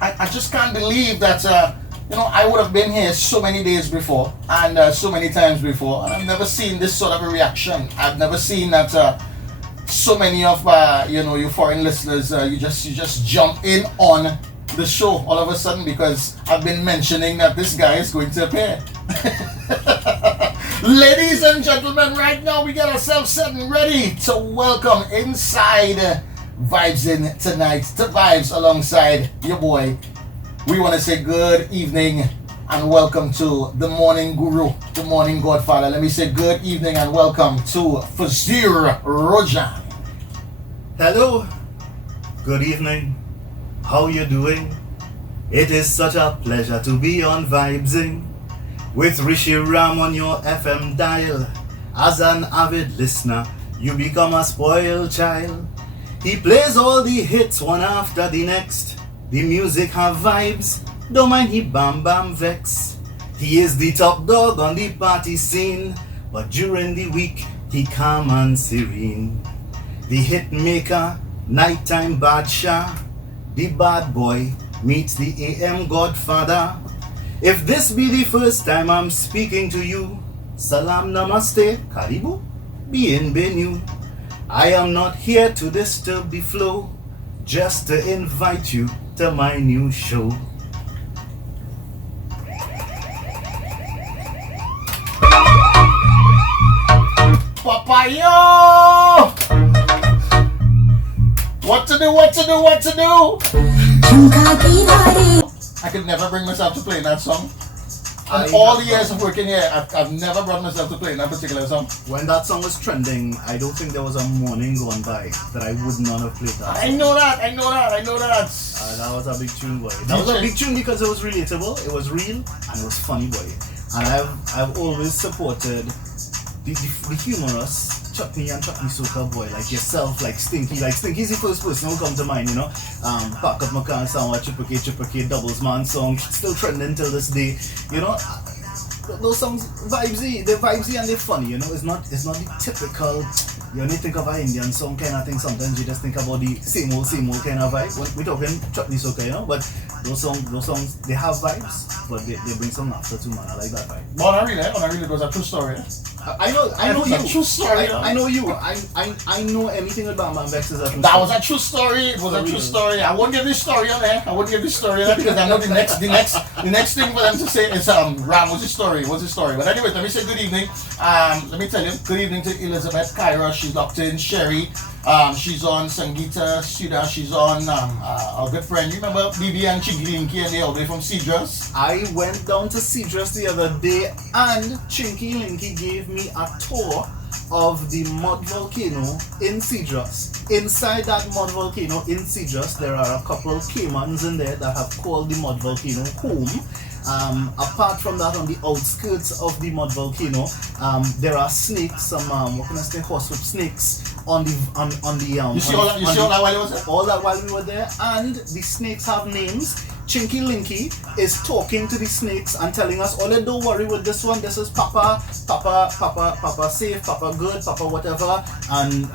I just can't believe that, I would have been here so many days before and so many times before, and I've never seen this sort of a reaction. I've never seen that so many of, you foreign listeners, you just jump in on the show all of a sudden because I've been mentioning that this guy is going to appear. Ladies and gentlemen, right now we got ourselves set and ready to welcome inside Vybzing tonight to Vibes alongside your boy. We want to say good evening and welcome to the morning guru, the morning Godfather. Let me say good evening and welcome to Fazeer Rojan. Hello, good evening. How you doing? It is such a pleasure to be on Vybzing with Rishi Ram on your FM dial. As an avid listener, you become a spoiled child. He plays all the hits one after the next. The music have vibes, don't mind he bam bam vex. He is the top dog on the party scene, but during the week he calm and serene. The hit maker, nighttime Baadshah, the bad boy meets the AM Godfather. If this be the first time I'm speaking to you, salam namaste, karibu, bien benu. I am not here to disturb the flow, just to invite you to my new show. Papayo! What to do? I could never bring myself to play that song. And all the years of working here, I've never brought myself to play that particular song. When that song was trending, I don't think there was a morning gone by that I would not have played that song. I know that. That was a big tune, boy. That was a big tune because it was relatable, it was real, and it was funny, boy. And I've always supported the humorous chutney and chutney soca boy like yourself, like Stinky. Like Stinky's the first person who come to mind, Pack Up My Car song, Triple K Doubles Man song, still trending till this day. Those songs vibesy, they're vibesy and they're funny, it's not the typical, you only think of an Indian song kind of thing. Sometimes you just think about the same old kind of vibe. We're talking chutney soca, but those songs they have vibes, but they bring some laughter too, man. I like that vibe. But I really was a true story. I know you. A true story. I know you. I know anything about Man Vex is a true story. That was a true story. It was a true story. I won't give this story on there. Because I know the next thing for them to say is Ram, what's the story? But anyway, let me say good evening. Let me tell you, good evening to Elizabeth, Kyra, she's locked in, Sherry, she's on Sangeeta, Suda, she's on our good friend. You remember BB and Chinky Linky and they all the way from Cedros? I went down to Cedros the other day and Chinky Linky gave me a tour of the mud volcano in Cedros. Inside that mud volcano in Cedros, there are a couple caimans in there that have called the mud volcano home. Apart from that, on the outskirts of the mud volcano, there are snakes, some horsewhip snakes on the You see all that while you was there? All that while we were there, and the snakes have names. Chinky Linky is talking to the snakes and telling us, oh, don't worry with this one, this is Papa safe, Papa good, Papa whatever. And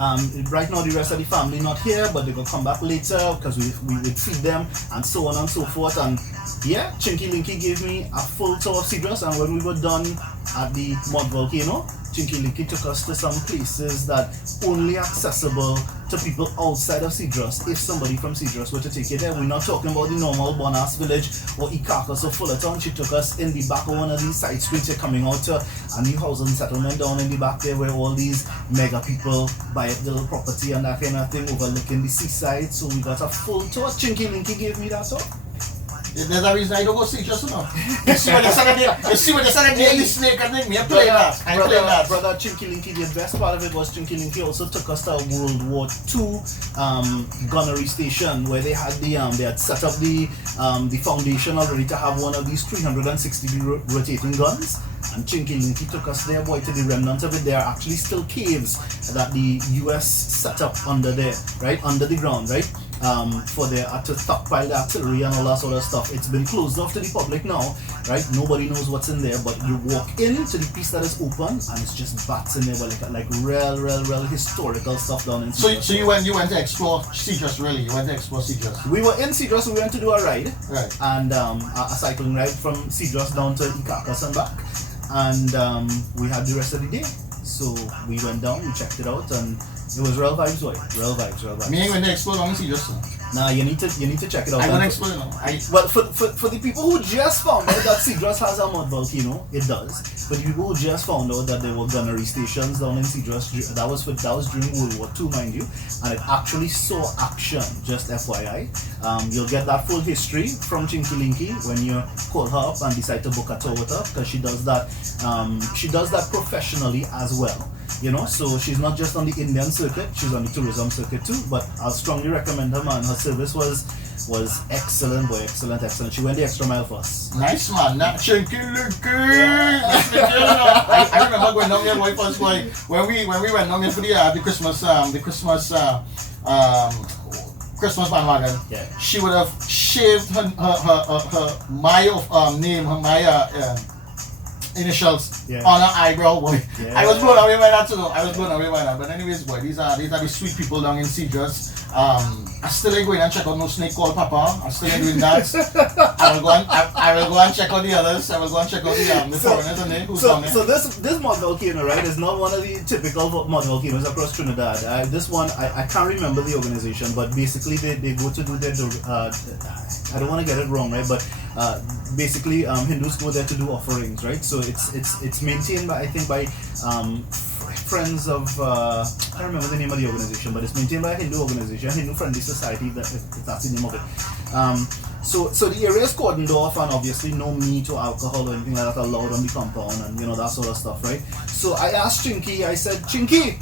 right now the rest of the family not here, but they're going to come back later because we would feed them and so on and so forth. And yeah, Chinky Linky gave me a full tour of Cedros, and when we were done at the mud volcano, Chinky Linky took us to some places that only accessible to people outside of Cedros. If somebody from Cedros were to take you there, we're not talking about the normal Bonas village or Ikakas or Fullerton. She took us in the back of one of these side streets. You're coming out to a new housing settlement down in the back there where all these mega people buy a little property and that kind of thing overlooking the seaside. So we got a full tour. Chinky Linky gave me that tour. There's a reason I don't go see just enough. You see what they said in the snake and thing? I play that. Brother Chinky Linky, the best part of it was Chinky Linky also took us to a World War II gunnery station where they had they had set up the foundation already to have one of these 360-degree rotating guns. And Chinky Linky took us there, boy, to the remnants of it. There are actually still caves that the US set up under there, right? Under the ground, right? for their to stockpile the artillery and all that sort of stuff. It's been closed off to the public now, right? Nobody knows what's in there, but you walk into the piece that is open and it's just bats in there, but like real historical stuff down in Cedros. So you went to explore Cedros, really? You went to explore Cedros? We were in Cedros, we went to do a ride, right? And a cycling ride from Cedros down to Ikakas and back, and we had the rest of the day. So we went down, we checked it out, and it was real vibes, boy. Real vibes. Me ain't going to explore down in Cedros. Nah, you need to check it out. I'm gonna explain now. Well, for the people who just found out that Cedros has a mud volcano, it does. For the people who just found out that there were gunnery stations down in Cedros, that was during World War II, mind you, and it actually saw action. Just FYI, you'll get that full history from Chinky Linky when you call her up and decide to book a tour with her, because she does that. She does that professionally as well. You know, so she's not just on the Indian circuit, she's on the tourism circuit too. But I'll strongly recommend her, man. Her service was excellent, boy, excellent. She went the extra mile for us. Nice, man. That Chinky Linky. I remember going down there, boy, first, boy, when we went down there for the Christmas bandwagon. Yeah. She would have shaved her Maya name, her Maya initials on her eyebrow, boy. Yeah. I was blown away by that too. But anyways, boy, these are the sweet people down in Cedros. I still ain't going and check out no snake called Papa. I'm still ain't doing that. I will go and check out the others. I will go and check out the foreigners and who's down there. So this mud volcano, right, is not one of the typical mud volcanoes across Trinidad. This one, I can't remember the organization, but basically they go to do their I don't want to get it wrong, right? But basically Hindus go there to do offerings, right? So it's maintained by, I think, by Friends of I don't remember the name of the organization, but it's maintained by a Hindu organization, Hindu Friendly Society, if that's the name of it. So the area is cordoned off, and obviously no meat or alcohol or anything like that allowed on the compound, and that sort of stuff, right? So I asked Chinky, I said, Chinky,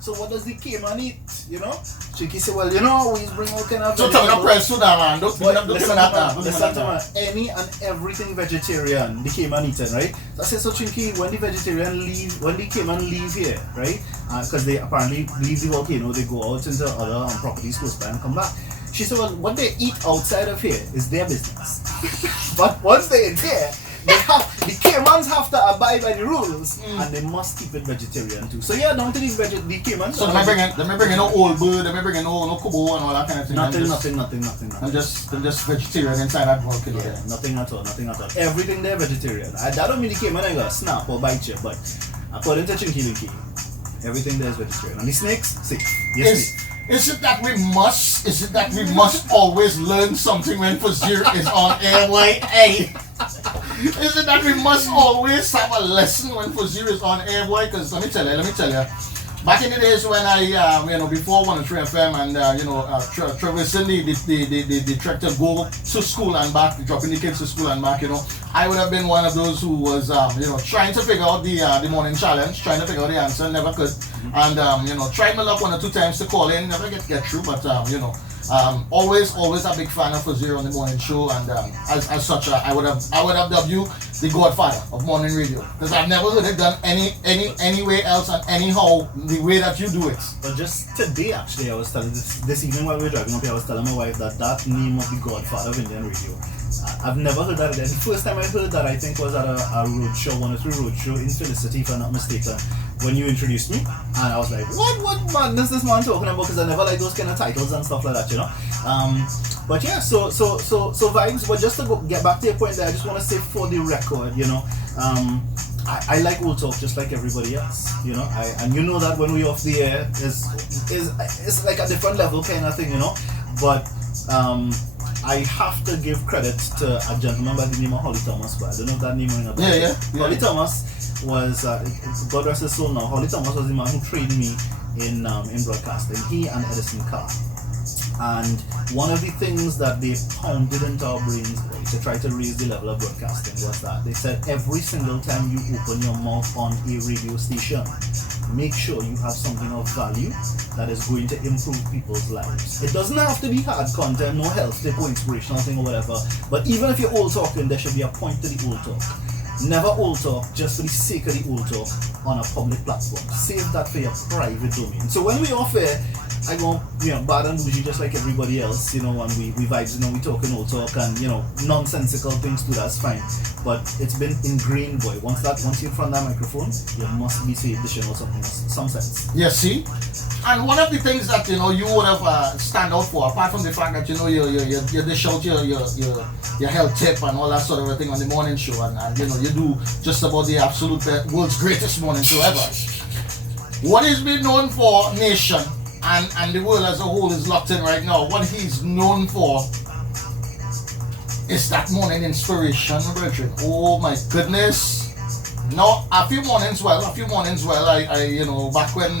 so what does the Cayman eat? Chinky said, well, we bring all kind of so tell me to press to that, man. Don't listen to me. Any and everything vegetarian, the Cayman eating, right? So I said, so Chinky, when the Cayman leave here, right? Because they apparently leave the volcano, they go out into other properties close by and come back. She said, well, what they eat outside of here is their business. But once they're there, the Caymans have to abide by the rules, and they must keep it vegetarian too. So yeah, down to the Caymans. So they may bring no old bird, they may bring no kubo and all that kind of thing. Nothing. I'm just vegetarian inside that volcano. Yeah, nothing at all. Everything there vegetarian. That don't mean the Cayman ain't gonna snap or bite you, but according to Chinky Linky, everything there is vegetarian. And the snakes, safe. Yes, Is it that we must always learn something when Fazeer is on air? Hey. Is it that we must always have a lesson when Fazeer is on air, boy? Because let me tell you, back in the days when I, before 103 FM and, traversing the trek to go to school and back, dropping the kids to school and back, I would have been one of those who was, trying to figure out the morning challenge, trying to figure out the answer, never could. And, tried my luck 1 or 2 times to call in, never get through, but, always a big fan of Fazeer on the morning show, and as such, I would have dubbed you the Godfather of morning radio, because I've never heard it done anywhere else and anyhow the way that you do it. But just today, actually, I was telling this evening while we were driving up here, I was telling my wife that name of the Godfather of Indian radio, I've never heard that again. The first time I heard that, I think, was at a road show, 103 road show in Felicity, if I'm not mistaken, when you introduced me, and I was like, what madness this man talking about? Because I never like those kind of titles and stuff like that, But yeah, so vibes. But just to get back to your point there, I just want to say for the record, I like old talk just like everybody else, and that when we off the air is like a different level kind of thing, But I have to give credit to a gentleman by the name of Holly Thomas, but I don't know if that name rings a bell. Yeah. Holly Thomas was, God rest his soul now, Holly Thomas was the man who trained me in broadcasting, he and Edison Carr. And one of the things that they pounded into our brains to try to raise the level of broadcasting was that they said every single time you open your mouth on a radio station, make sure you have something of value that is going to improve people's lives. It doesn't have to be hard content, no health tip or inspirational thing or whatever, but even if you're old talking, there should be a point to the old talk. Never old talk just for the sake of the old talk on a public platform. Save that for your private domain. So when we off air, I go, bad and bougie just like everybody else, and we vibes, we talking old talk and, nonsensical things too, that's fine. But it's been ingrained, boy. Once you're in front of that microphone, you must be saved dishing or something else, some sense. Yeah, see? And one of the things that, you would have stand out for, apart from the fact that, you dish out your health tip and all that sort of a thing on the morning show, and you do just about the absolute world's greatest morning show ever. What he's been known for, nation, and the world as a whole is locked in right now, what he's known for is that morning inspiration, brethren. Oh my goodness. No, a few mornings well, I back when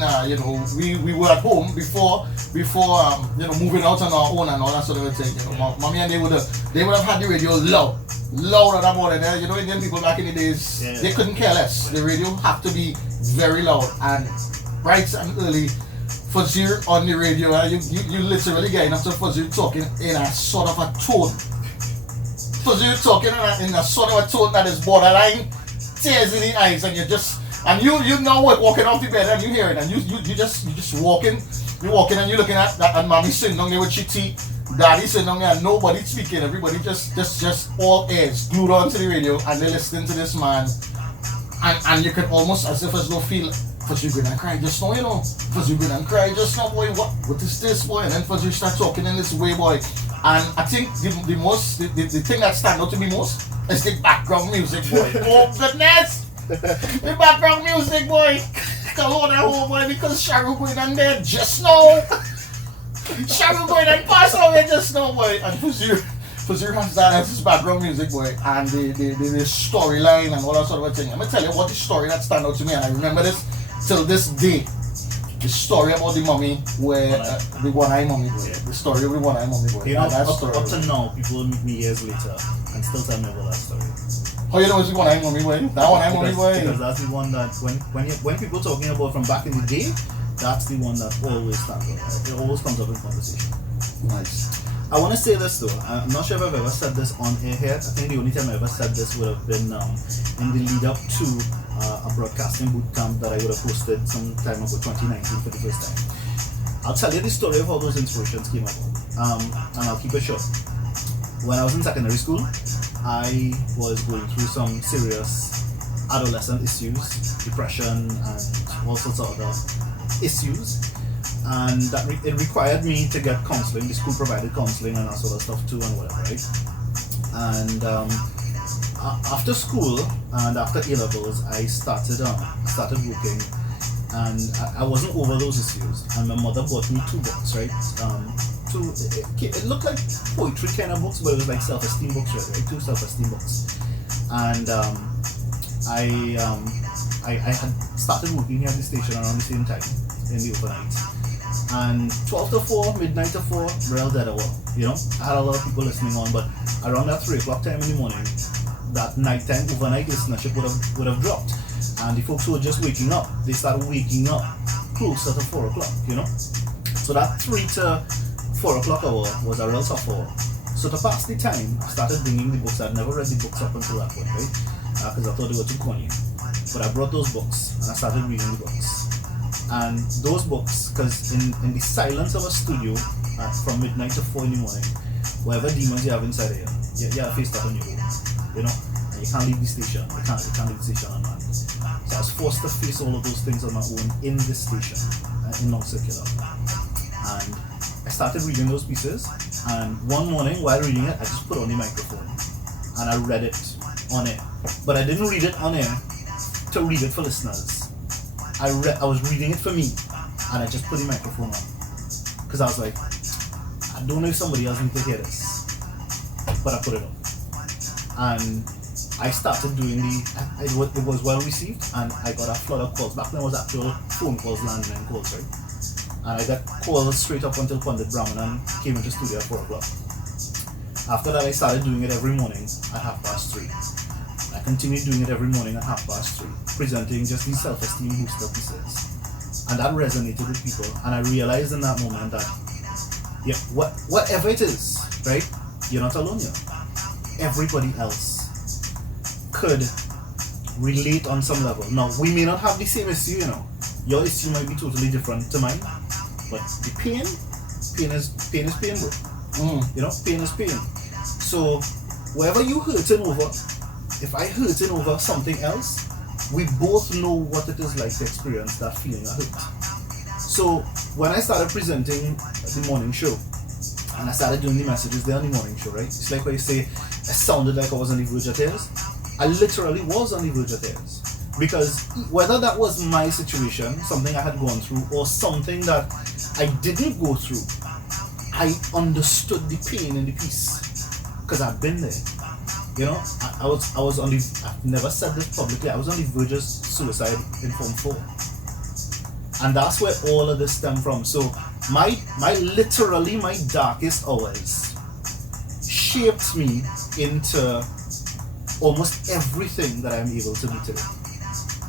we were at home before moving out on our own and all that sort of a thing, mommy and they would have had the radio loud that morning. Indian people back in the days, they couldn't care less. The radio had to be very loud and bright and early. Fazeer on the radio, you literally getting up to Fazeer talking in a sort of a tone. Fazeer talking in a sort of a tone that is borderline tears in the eyes, and you know what, walking off the bed and you hear it, and you just walking and you're looking at that, and mommy sitting down there with your tea, daddy sitting down there, and nobody speaking, everybody just all ears glued onto the radio, and they're listening to this man, and you can almost as if as though feel Fazeer going and cry just now, Fazeer going and cry just now, boy, what is this, boy? And then Fazeer start talking in this way, boy. And I think the thing that stands out to me most is the background music, boy. Oh goodness! The background music, boy. Come on, boy, because Sharu going on there just now. Sharu going and pass away just now, boy. And Fazeer has that as his background music, boy. And the storyline and all that sort of a thing. Let me tell you what the story that stands out to me, and I remember this till this day. The story about the mummy where the one-eye mummy boy. The story of the one-eye mummy boy. Up to now, people meet me years later and still tell me about that story. How you know it's the one-eye mummy boy? That one-eye mummy boy? Because that's the one that when people talking about from back in the day, that's the one that always stands out. It always comes up in conversation. Nice. I want to say this though. I'm not sure if I've ever said this on air here. I think the only time I ever said this would have been in the lead up to a broadcasting boot camp that I would have hosted some time ago, 2019 for the first time. I'll tell you the story of how those inspirations came about, and I'll keep it short. When I was in secondary school, I was going through some serious adolescent issues, depression and all sorts of other issues. And that it required me to get counseling. The school provided counseling and that sort of stuff too and whatever, right? And after school and after A-levels, I started working, and I wasn't over those issues. And my mother bought me 2 books, right? It looked like poetry kind of books, but it was like self-esteem books, right? 2 self-esteem books. And I had started working here at the station around the same time in the overnight. And 12 to 4, midnight to 4, real dead hour. I had a lot of people listening on, but around that 3 o'clock time in the morning, that nighttime overnight listenership would have dropped. And the folks who were just waking up, they started waking up closer to 4 o'clock, So that 3 to 4 o'clock hour was a real tough hour. So to pass the time, I started bringing the books. I'd never read the books up until that point, right? Because I thought they were too corny. But I brought those books and I started reading the books. And those books, because in the silence of a studio from midnight to 4 in the morning, whatever demons you have inside of you, you have to face that on your own, and you can't leave the station. You can't leave the station unmanned. So I was forced to face all of those things on my own in the station, in non-circular. And I started reading those pieces, and one morning while reading it, I just put on the microphone and I read it on air. But I didn't read it on air to read it for listeners. I was reading it for me, and I just put the microphone on because I was like, I don't know if somebody else needs to hear this, but I put it on, and I started doing it was well received, and I got a flood of calls. Back then it was actual phone calls, landline calls, right? And I got calls straight up until Pandit Brahmanan came into studio at 4 o'clock. After that, I started doing it every morning at 3:30. I continued doing it every morning at 3:30, presenting just these self-esteem booster pieces. And that resonated with people. And I realized in that moment that, whatever it is, right? You're not alone here. Everybody else could relate on some level. Now, we may not have the same issue, you know. Your issue might be totally different to mine, but the pain is pain, bro. You know, pain is pain. So, wherever you hurting over, if I hurting over something else, we both know what it is like to experience that feeling of hurt. So, when I started presenting the morning show, and I started doing the messages there on the morning show, right? It's like what you say, I sounded like I was on the verge of tears. I literally was on the verge of tears. Because whether that was my situation, something I had gone through, or something that I didn't go through, I understood the pain and the peace. Because I've been there. You know, I was on the, I've never said this publicly, I was on the verge of suicide in Form 4. And that's where all of this stemmed from. So my darkest hours shaped me into almost everything that I'm able to be today.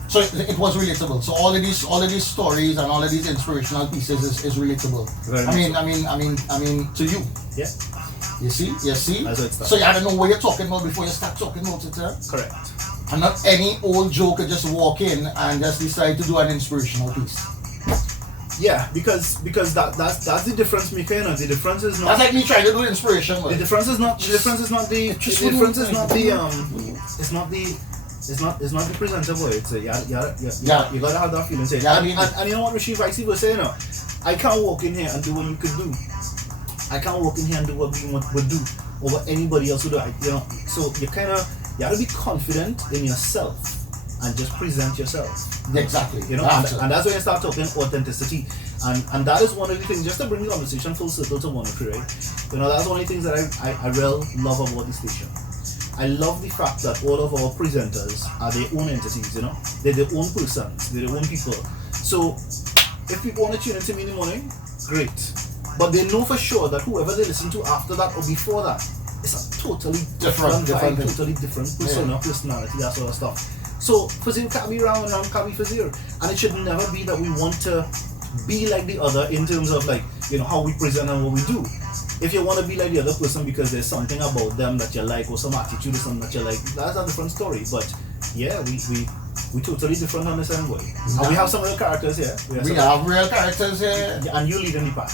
So it was relatable. So all of these stories and all of these inspirational pieces is relatable. I mean to you. Yeah. You see? That's what it starts. So you had to know what you're talking about before you start talking about it, huh? Correct. And not any old joker just walk in and just decide to do an inspirational piece. Yeah, because that's the difference maker, you know. The difference is not. That's like me trying to do inspiration. The difference is not the presenter boy. It's you gotta have that feeling. And you know what, Rishi, vice versa, you know. I can't walk in here and do what you could do. I can't walk in here and do what we would do over anybody else would do. You know, so you gotta be confident in yourself and just present yourself. Exactly. You know, and that's when you start talking authenticity. And that is one of the things, just to bring the conversation full circle to one, right? You know, that's one of the things that I really love about the station. I love the fact that all of our presenters are their own entities, you know. They're their own persons, they're their own people. So if people want to tune into me in the morning, great. But they know for sure that whoever they listen to after that or before that is a totally different vibe, totally different persona, personality, that sort of stuff. So Fazeer can't be Ram and Ram can't be Fazeer. And it should never be that we want to be like the other in terms of, like, you know, how we present and what we do. If you want to be like the other person because there's something about them that you like, or some attitude or something that you like, that's a different story. But yeah, we totally different on the same way. And we have some real characters here. We have real characters here. And you lead in the pack.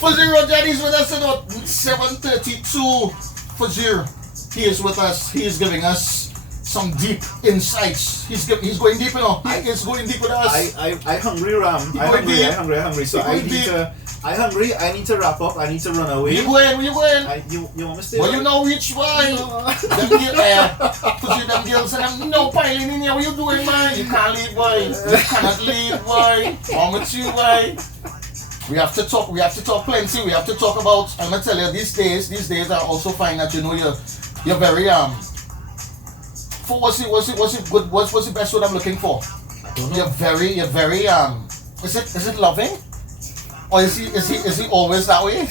Fazeer Rojan is with us at 7:32. Fazeer, he is with us. He is giving us some deep insights. He's going deep, you know. He is going deep with us. I hungry, Ram. I hungry. So I hungry. I need to wrap up. I need to run away. Where you going? You want me to stay? Well, you know which way. Them girls and them no piling in here. What you doing, man? You can't leave, boy. You cannot leave, boy. On with you, boy. We have to talk plenty. We have to talk about, I'm gonna tell you, these days I also find that, you know, you're very what's the best word I'm looking for? I don't know. You're very is it loving? Or is he always that way?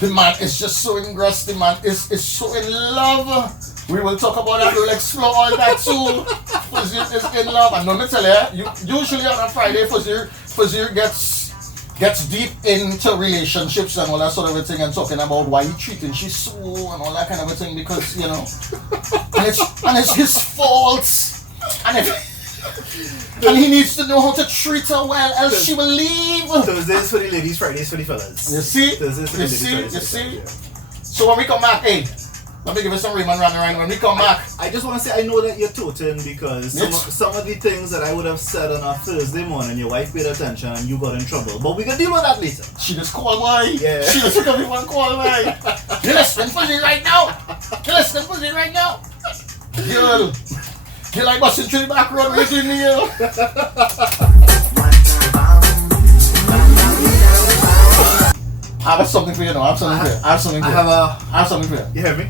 The man is just so engrossed, the man is so in love. We will talk about that, we'll explore all that too. Fazeer is in love, and let me tell you, usually on a Friday, Fazeer gets deep into relationships and all that sort of a thing, and talking about why he treating she so and all that kind of a thing, because, you know, and it's his fault, and he needs to know how to treat her well, else she will leave. Thursdays for the ladies, Fridays for the fellas. You see? You see? So when we come back, hey, let me give you some Raymond running around. When we come back, I just want to say, I know that you're toting because some of the things that I would have said on a Thursday morning, your wife paid attention and you got in trouble. But we can deal with that later. She just called me. Yeah. She just took me one call, man. You're listening for me right now. Girl, you like busting through the back road with you, Neil. I have something for you now. I have something for you. You hear me?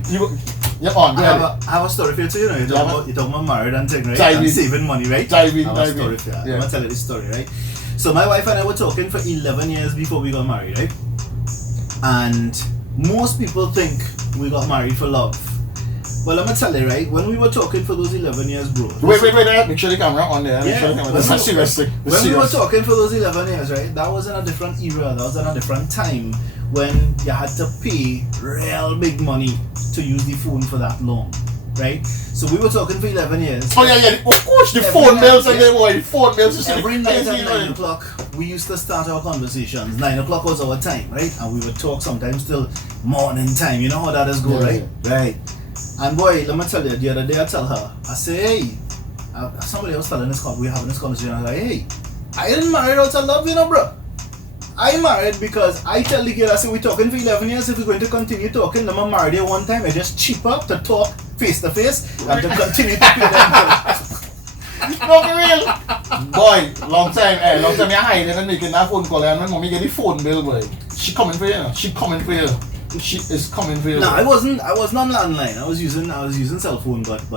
You're on. I have a story for you too. You know, you're talking about married and thing, right? And saving money, right? I have a story for you. I'm gonna tell you this story, right? So my wife and I were talking for 11 years before we got married, right? And most people think we got married for love. Well, I'm gonna tell you, right? When we were talking for those 11 years, bro. Wait. Make sure the camera on there. That's a serious thing. When we were talking for those 11 years, right? That was in a different era. That was in a different time when you had to pay real big money to use the phone for that long. right? So we were talking for 11 years. Oh yeah, of course, the phone bills and the phone bills. Every night at 9 o'clock, we used to start our conversations. 9 o'clock was our time, right? And we would talk sometimes till morning time. You know how that is go, right? Right. And boy, let me tell you, the other day I tell her, I say, hey, somebody was telling this, we having this conversation, I was like, hey, I didn't marry out of love, you know, bro. I married because I tell the girl, I say, we're talking for 11 years, if we're going to continue talking, let me marry you one time, it's just cheaper to talk face to face and to continue to pay them. No, for real. Boy, long time I hiding and making that phone call and when mommy get the phone bill, boy. She coming for you, she coming for you. She is coming for you. No, I wasn't on landline. I was using cell phone, but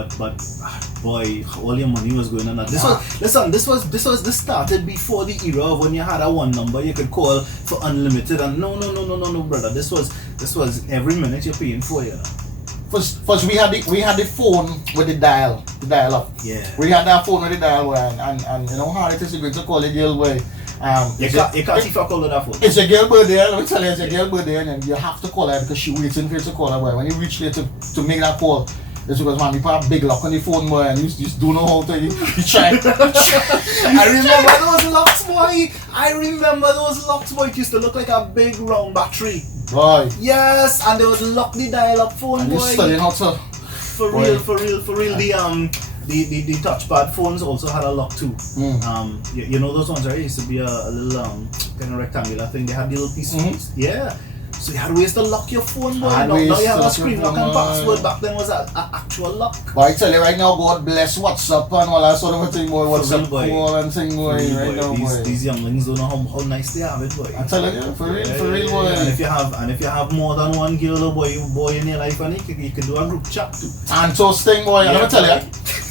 boy, all your money was going on that. This started before the era of when you had a one number you could call for unlimited and no brother. This was every minute you're paying for, you know. First we had the phone with the dial up. Yeah. We had that phone with the dial and you know how it is going to call a girl way. You can't even call her that phone. It's a girl birthday, let me tell you, it's a girl birthday and you have to call her because she's waiting for you to call her, boy. When you reach there to make that call, it's because man, you put a big lock on the phone, boy, and you just don't know how to you try. I remember those locks, boy. It used to look like a big round battery. Boy. Yes, and they would lock the dial up phone, and boy. You studying how to for real. The touchpad phones also had a lock too. You know those ones, right? It used to be a little kind of rectangular thing. They had the little piece. Yeah. So you had ways to lock your phone, boy. Now you have a screen lock and password. Back then was an actual lock. But I tell you right now, God bless WhatsApp and all that sort of thing, boy. WhatsApp call and thing, boy. Right now, boy. These younglings don't know how nice they have it, boy. I tell you, for real, boy. And if you have more than one girl or boy in your life, and you can do a group chat too. And toast thing, boy. Let me tell you.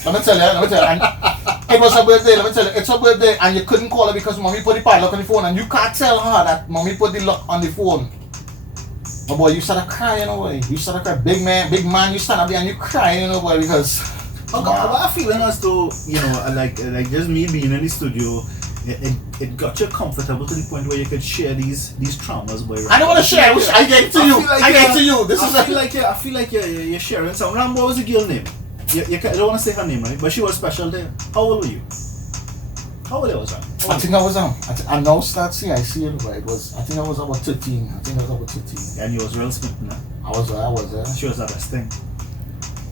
And it was her birthday, let me tell you, it's her birthday and you couldn't call her because mommy put the padlock on the phone and you can't tell her that mommy put the lock on the phone. Oh boy, you started crying, boy. You started crying. Big man, you stand up there and you crying, boy, because I got a feeling as though, you know, like just me being in the studio, it got you comfortable to the point where you could share these traumas, boy. Right? I don't want to share. I get to you. I get to you. I feel like you're sharing something. Ram, what was the girl's name? You don't want to say her name, right? But she was special there. How old were you? How old was I? I think I was I now start seeing. I see it, but I think I was about 13. And you was real smitten, huh? I was. She was the best thing.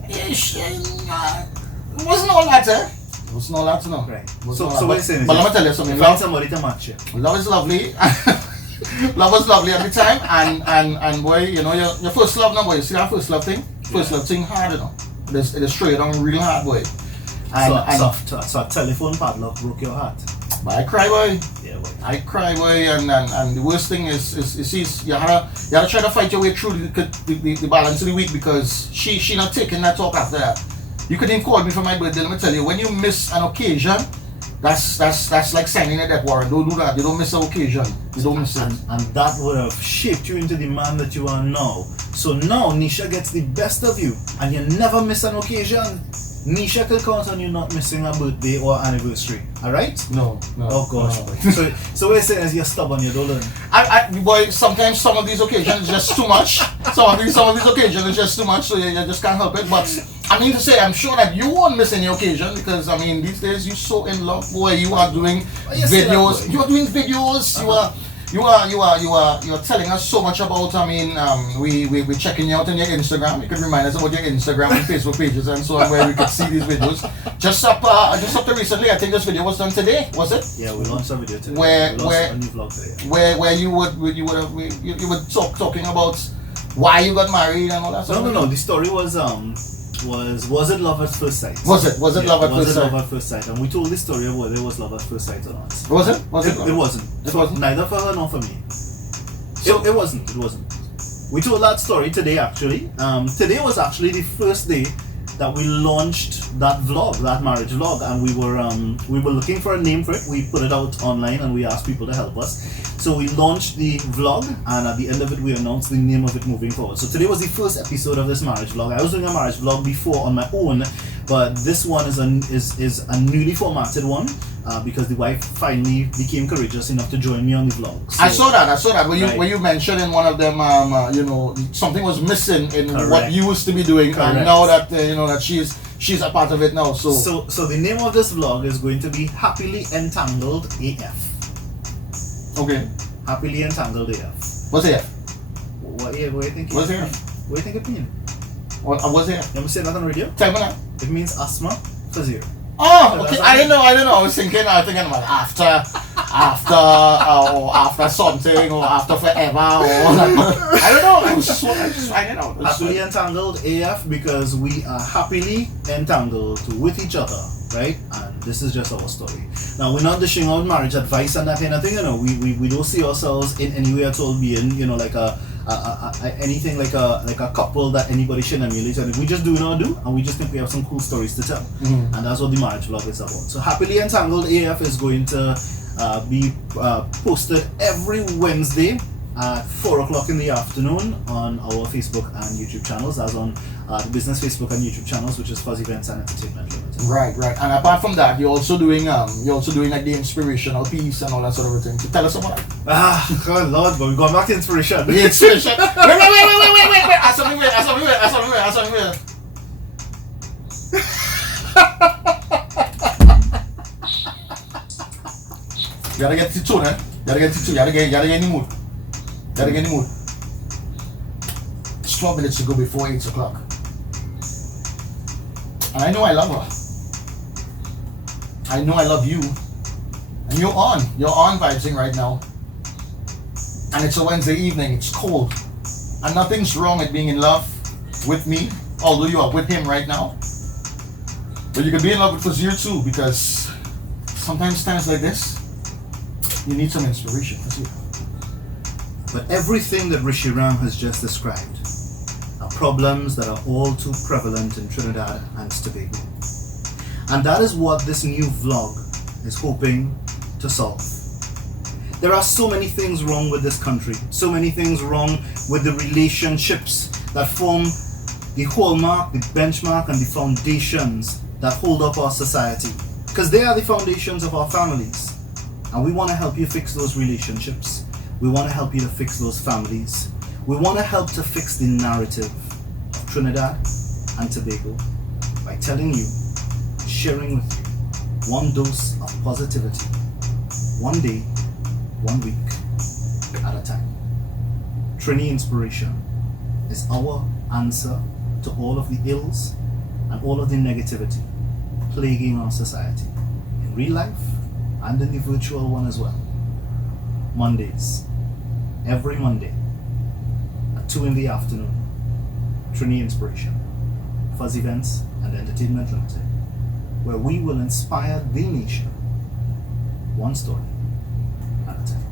Yeah, it wasn't all that, It wasn't all that, no. Right. So what you're saying is, but let me tell you something. You found somebody to match you. Love is lovely. Love was lovely at the time, and boy, you know your first love, no boy. You see that first love thing? First love thing hard, you know. It is straight on real hard, boy. So a telephone padlock broke your heart. But I cry, boy. Yeah, boy. I cry, boy, and the worst thing is you had to try to fight your way through the balance of the week because she not taking that talk after that. You couldn't call me for my birthday. Let me tell you, when you miss an occasion, that's like signing a death warrant. Don't do that. You don't miss an occasion. You don't miss it. And that would have shaped you into the man that you are now. So now Nisha gets the best of you, and you never miss an occasion. Nisha can count on you not missing a birthday or anniversary. Alright? No. Oh gosh. No. So what you're saying is you're stubborn, you don't learn. Boy, sometimes some of these occasions is just too much. Some of these occasions is just too much, so you just can't help it. But I mean to say, I'm sure that you won't miss any occasion because I mean these days you're so in love, boy. You are doing videos. You are doing videos. You are telling us so much about. I mean, we're checking you out on your Instagram. You can remind us about your Instagram and Facebook pages and so on, where we can see these videos. Just up to recently, I think this video was done today. Was it? Yeah, we launched a video today. Where a new vlog today. Where you were talking about why you got married and all that. No. The story was it love at first sight? Was it love at first sight? Love at first sight? And we told the story of whether it was love at first sight or not. Was it? It wasn't. It wasn't. Neither for her nor for me. It wasn't. We told that story today actually. Today was actually the first day that we launched that vlog, that marriage vlog, and we were looking for a name for it. We put it out online and we asked people to help us. So we launched the vlog, and at the end of it we announced the name of it moving forward. So today was the first episode of this marriage vlog. I was doing a marriage vlog before on my own, but this one is a newly formatted one because the wife finally became courageous enough to join me on the vlog. So, I saw that. Right. When you mentioned in one of them, something was missing in Correct. what you used to be doing, Correct. and now that that she's a part of it now. So the name of this vlog is going to be Happily Entangled AF. okay, Happily Entangled AF. what's it? What do you think? What's it? What do you think it means? What's it? Let me say that on radio. Tell me now. It means asthma, Fazeer. Oh, okay. I didn't know. I was thinking about after something or after forever or I don't know. I just finding out. Happily entangled AF because we are happily entangled with each other, right? And this is just our story. Now we're not dishing out marriage advice and that kind of thing. We don't see ourselves in any way at all being like anything like a couple that anybody should emulate. And we just do what we do, and we just think we have some cool stories to tell. Mm-hmm. And that's what the marriage vlog is about. So Happily Entangled AF is going to be posted every Wednesday at 4 o'clock in the afternoon on our Facebook and YouTube channels. That's on the business Facebook and YouTube channels, which is Fuzz Events Entertainment Ltd. Right. And apart from that, you're also doing like the inspirational piece and all that sort of thing. So tell us about that. God Lord, but we've gone back to inspiration. The inspiration. Wait. Ask something. You gotta get the tune, eh? You gotta get in the mood. It's 12 minutes to go before 8 o'clock. And I know I love her. I know I love you. And you're on Vybzing right now. And it's a Wednesday evening, it's cold. And nothing's wrong with being in love with me, although you are with him right now. But you can be in love with Fazeer too, because sometimes times like this, you need some inspiration. But everything that Rishi Ram has just described are problems that are all too prevalent in Trinidad and Tobago. And that is what this new vlog is hoping to solve. There are so many things wrong with this country, so many things wrong with the relationships that form the hallmark, the benchmark, and the foundations that hold up our society. Because they are the foundations of our families. And we want to help you fix those relationships. We want to help you to fix those families. We want to help to fix the narrative of Trinidad and Tobago by telling you, sharing with you, one dose of positivity, one day, 1 week at a time. Trini Inspiration is our answer to all of the ills and all of the negativity plaguing our society in real life and in the virtual one as well. Mondays, every Monday at 2 in the afternoon, Trini Inspiration, Fuzz Events and Entertainment Ltd, where we will inspire the nation, one story at a time.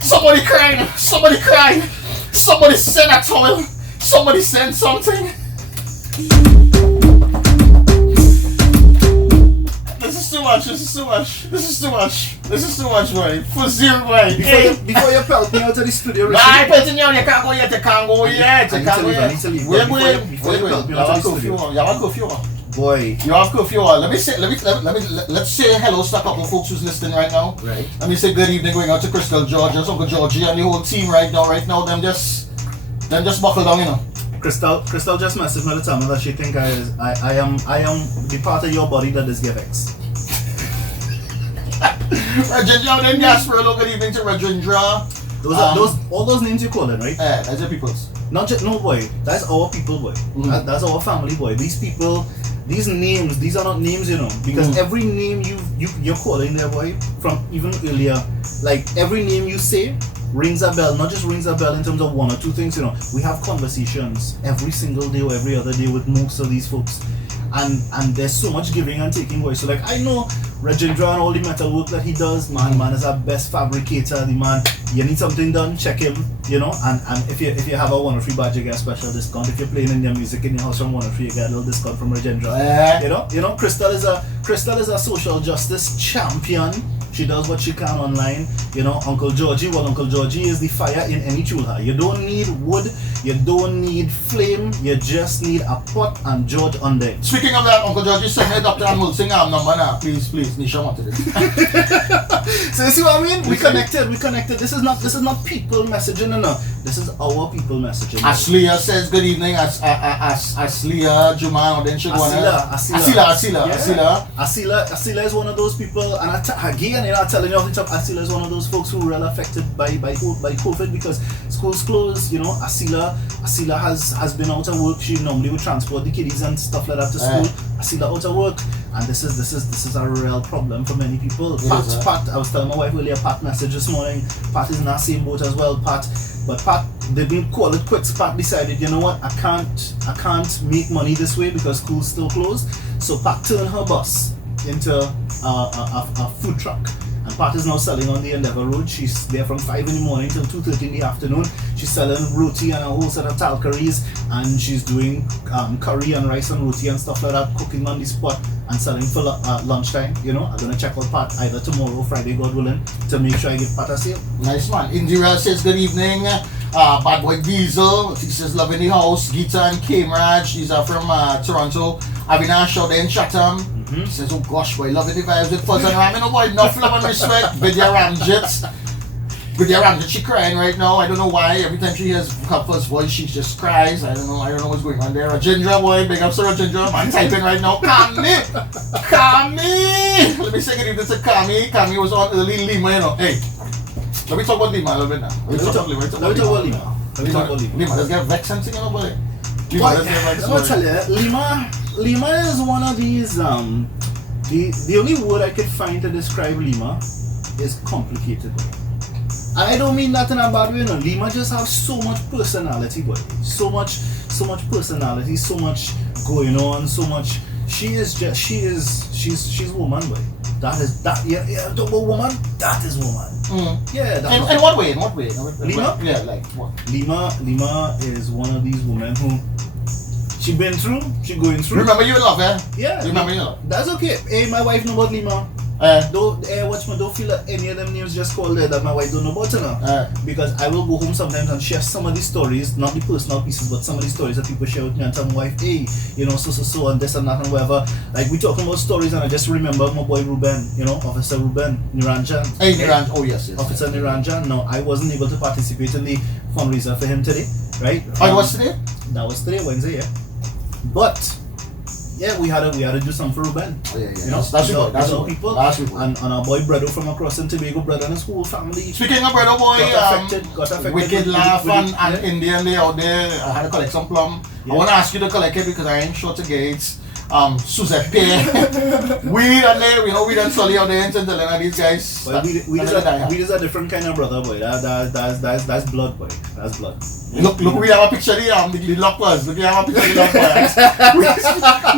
Somebody crying. Somebody send a towel. Somebody send something. This is too much, boy. Fazeer, boy. Before you pelt me out of the studio, Rishi. I pelting you, you can't go yet. I need to leave. Wait. Before you pelt me out of the studio. You have curfew. Boy. You have curfew. Let's say hello to a couple of folks who's listening right now. Right. Let me say good evening going out to Crystal George, Uncle Georgie, and the whole team right now. Them just buckle down, you know. Crystal just messaged me to tell me that she think I am the part of your body that is GFX. Rajendra, then Gaspar, good evening to Rajendra. All those names you call it, right? That's your people's. Not just no boy. That's our people, boy. Mm-hmm. That's our family, boy. These people, these names, these are not names, you know. Because every name you're calling there, boy, from even earlier, like every name you say rings a bell. Not just rings a bell in terms of one or two things, you know. We have conversations every single day or every other day with most of these folks. And there's so much giving and taking, boy. So like I know Rajendra and all the metal work that he does, man is our best fabricator. The man, you need something done, check him, you know. And if you have a 103 badge, you get a special discount. If you're playing Indian music in your house from 103, you get a little discount from Rajendra. You know, Crystal is a social justice champion, She does what she can online. You know, Uncle Georgie is the fire in any chulha. You don't need wood, you don't need flame, you just need a pot and George on there. Speaking of that, Uncle Georgie, send me Dr. Amul number now. Please, Nisha wanted it. So you see what I mean? We connected. This is not people messaging, no. This is our people messaging. Aslia says good evening. Aslia Juman, then she Asila is one of those people, and again, I'm telling you off the top, Asila is one of those folks who were really affected by COVID because schools closed. You know, Asila has been out of work. She normally would transport the kiddies and stuff like that to school. Asila out of work, and this is a real problem for many people. Pat, I was telling my wife earlier. Pat messaged this morning. Pat is in that same boat as well. Pat they didn't call it quits. Pat decided, you know what, I can't make money this way because school's still closed. So Pat turned her bus into a food truck. And Pat is now selling on the Endeavour Road. She's there from 5 in the morning till 2:30 in the afternoon. She's selling roti and a whole set of talcaries, and she's doing curry and rice and roti and stuff like that, cooking on the spot and selling for lunchtime. You know, I'm gonna check out Pat either tomorrow or Friday, God willing, to make sure I give Pat a sale. Nice man. Indira says good evening. Bad boy Diesel, he says love in the house. Gita and Kamraj, these are from Toronto. Avinash out there in Chatham. He says, oh gosh boy, loving the vibes with Fuzz and Ram. You know boy, enough love and respect. Vidya Ramjit, she crying right now. I don't know why. Every time she hears Fuzz voice, she just cries. I don't know what's going on there. Rajendra boy, big up to Rajendra. I'm typing right now. Kami! Let me say good evening to Kami. Kami was on early Lima, you know. Hey, let me talk about Lima a little bit now. Let me talk about Lima. Let's get vexed and sing, you know, boy. Let me tell you, Lima is one of these, the only word I could find to describe Lima is complicated. And I don't mean that in a bad way, no. Lima just has so much personality, boy. So much personality, so much going on, so much. She's woman, boy. Yeah, talk about woman, that is woman. Yeah. In what way? Lima? Yeah, like what? Lima is one of these women who she going through. Remember you love her? Yeah. Remember you love. That's okay. Hey, my wife know about Lima. Don't feel that any of them names just called her that my wife don't know about her now. Because I will go home sometimes and share some of these stories, not the personal pieces, but some of the stories that people share with me and tell my wife, hey, you know, so and this and that and whatever. Like we talking about stories and I just remember my boy Ruben, you know, Officer Ruben Niranjan. Hey, Niranjan. Oh yes. Officer Niranjan. No, I wasn't able to participate in the fundraiser for him today, right? Oh, it was today? That was today, Wednesday, yeah. But yeah, we had to do something for Ruben. Oh, yeah. You know, that's people. And our boy Bredo from across in Tobago, Bredo and his whole family. Speaking of Bredo boy, got affected Wicked Laugh and Indian they out there. I had to collect some plum. Yeah. I want to ask you to collect it because I ain't sure to get Suzette weed and there, you know, we done Sully out there and telling these guys. Well, we is a different kind of brother, boy. That's blood, boy. That's blood. Look, we have a picture here, the lockers. Look, we have a picture of the lockers.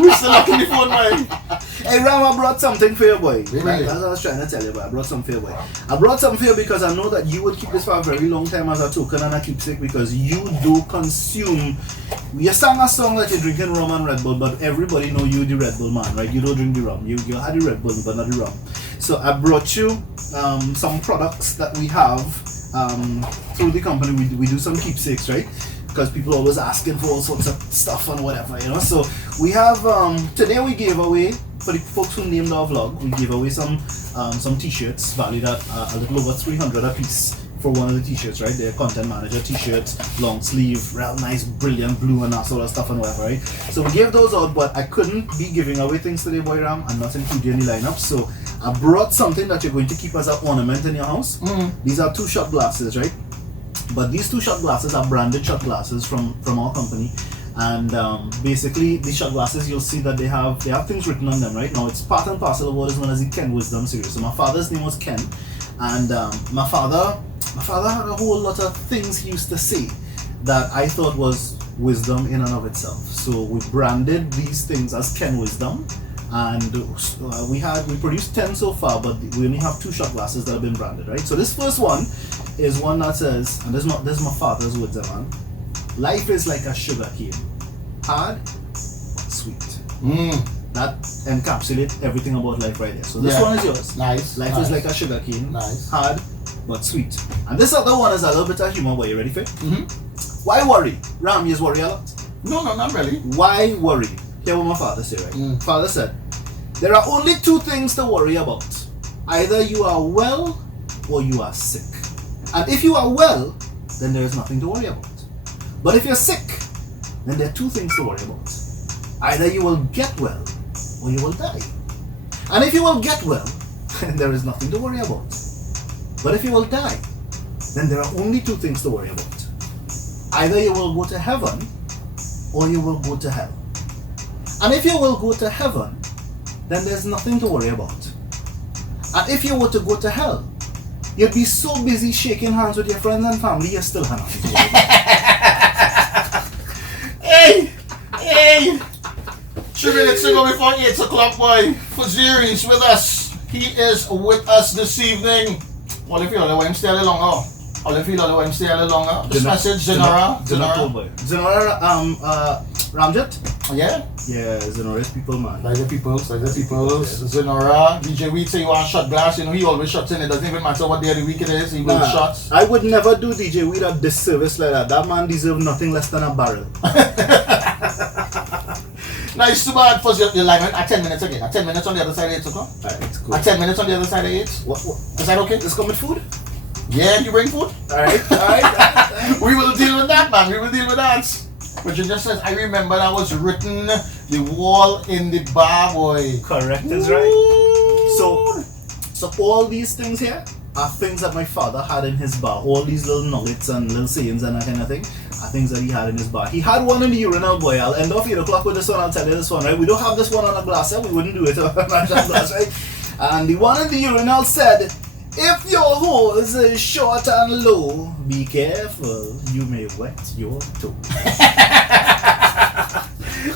we still looking the phone, boy. Hey, Ram, I brought something for you, boy. Really? That's what I was trying to tell you, but I brought something for you, boy. I brought something for you because I know that you would keep this for a very long time as a token and a keepsake because you do consume. You sang a song that you're drinking rum and Red Bull, but everybody know you the Red Bull man, right? You don't drink the rum. You had the Red Bull, but not the rum. So I brought you some products that we have through the company. We do some keepsakes, right? Because people always asking for all sorts of stuff and whatever, you know. So we have today we gave away for the folks who named our vlog. We gave away some t-shirts valued at a little over 300 a piece for one of the t-shirts, right? They're content manager t-shirts, long sleeve, real nice, brilliant blue and that sort of stuff and whatever, right? So we gave those out, but I couldn't be giving away things today, boy Ram, and not including the lineup. So I brought something that you're going to keep as an ornament in your house. These are 2 shot glasses, right? But these 2 shot glasses are branded shot glasses from our company. And basically these shot glasses, you'll see that they have things written on them, right? Now it's part and parcel of what is known as the Ken Wisdom series. So my father's name was Ken, and my father had a whole lot of things he used to say that I thought was wisdom in and of itself. So we branded these things as Ken Wisdom, and we produced 10 so far, but we only have 2 shot glasses that have been branded, right? So this first one is one that says, and this is my father's words, man. Life is like a sugar cane, hard, sweet. that encapsulates everything about life right there. So this one is yours. Nice. Life is like a sugar cane. Nice. Hard, but sweet. And this other one is a little bit of humor, but you ready for it? Mm-hmm. Why worry? Ram, you worry a lot? No, not really. Why worry? Hear what my father said, right? Father said, there are only two things to worry about. Either you are well or you are sick. And if you are well, then there is nothing to worry about. But if you're sick, then there are two things to worry about. Either you will get well or you will die. And if you will get well, then there is nothing to worry about. But if you will die, then there are only two things to worry about. Either you will go to heaven or you will go to hell. And if you will go to heaven, then there's nothing to worry about. And if you were to go to hell, you'd be so busy shaking hands with your friends and family, you still have nothing to worry about. Hey! 3 minutes ago before 8 o'clock, boy. Fazeer is with us. He is with us this evening. All if you all want him stay a little longer. All if you all want him stay a little longer. This message, Zenora. Ramjet? Yeah? Yeah, Zenora's people, man. Like the people. Zenora. DJ Weed say you want shot glass, you know, he always shots in. It doesn't even matter what day of the week it is, he will shots. I would never do DJ Weed a disservice like that. That man deserves nothing less than a barrel. Nice to bad for your line at 10 minutes again. At 10 minutes on the other side of 8 o'clock. Alright, cool. At 10 minutes on the other side of 8. What? Is that okay? Let's come with food? Yeah, you bring food? Alright. We will deal with that, man. We will deal with that. But you just says, I remember that was written the wall in the bar, boy. Correct is right. So all these things here are things that my father had in his bar. All these little nuggets and little sayings and that kind of thing are things that he had in his bar. He had one in the urinal, boy. I'll end off 8 o'clock with this one. I'll tell you this one, right? We don't have this one on a glass here. We wouldn't do it on a glass, right? And the one in the urinal said, if your hose is short and low, be careful, you may wet your toe.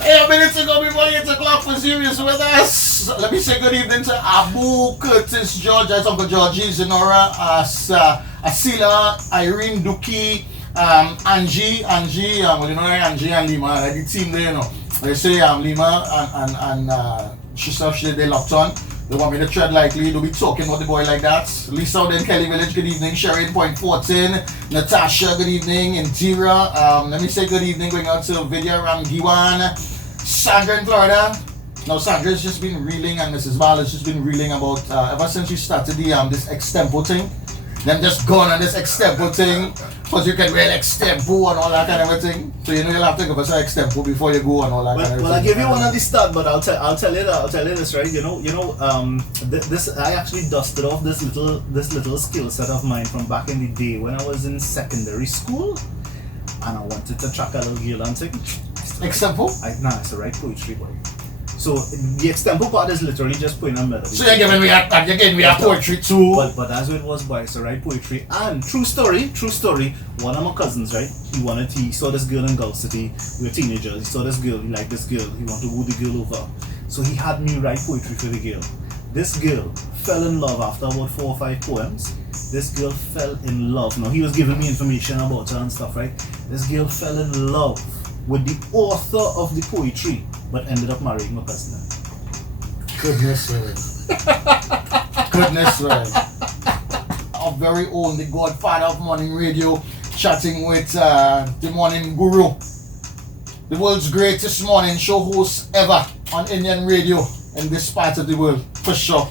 Hey, a minute ago before 8 o'clock, Fazeer is with us. Let me say good evening to Abu, Curtis, George, that's Uncle Georgie, Zenora, Asila, Irene, Duki, Angie, well, you know, Angie and Lima, like the team there, you know. They say Lima and she they locked on. They want me to tread lightly, they'll be talking about the boy like that. Lisa out in Kelly Village, good evening. Sherry in Point 14. Natasha, good evening. Indira, let me say good evening going out to Vidya Ramgiwan. Sandra in Florida. Now Sandra's just been reeling and Mrs. Val has just been reeling about, ever since we started the this extempo thing. Them just gone on this extempo thing. Because you can wear extempo and all that kind of a thing. So you know you'll have to give us an extempo before you go and all that kind of thing. Well, I'll give you one at the start, but I'll tell you this, right? This I actually dusted off this little skill set of mine from back in the day when I was in secondary school, and I wanted to track a little girl and thing. Extempo? It's a right poetry, boy. So the extempo part is literally just putting a melody. So you're giving me a poetry too. But as it was, boy, it's a right poetry. And true story, one of my cousins, right? He saw this girl in Gulf City. We were teenagers. He saw this girl, he liked this girl, he wanted to woo the girl over. So he had me write poetry for the girl. This girl fell in love after about 4 or 5 poems. This girl fell in love. Now he was giving me information about her and stuff, right? This girl fell in love with the author of the poetry, but ended up marrying my cousin. Goodness me. Goodness me. Our very own, the Godfather of morning radio, chatting with the morning guru, the world's greatest morning show host ever on Indian radio in this part of the world, for sure.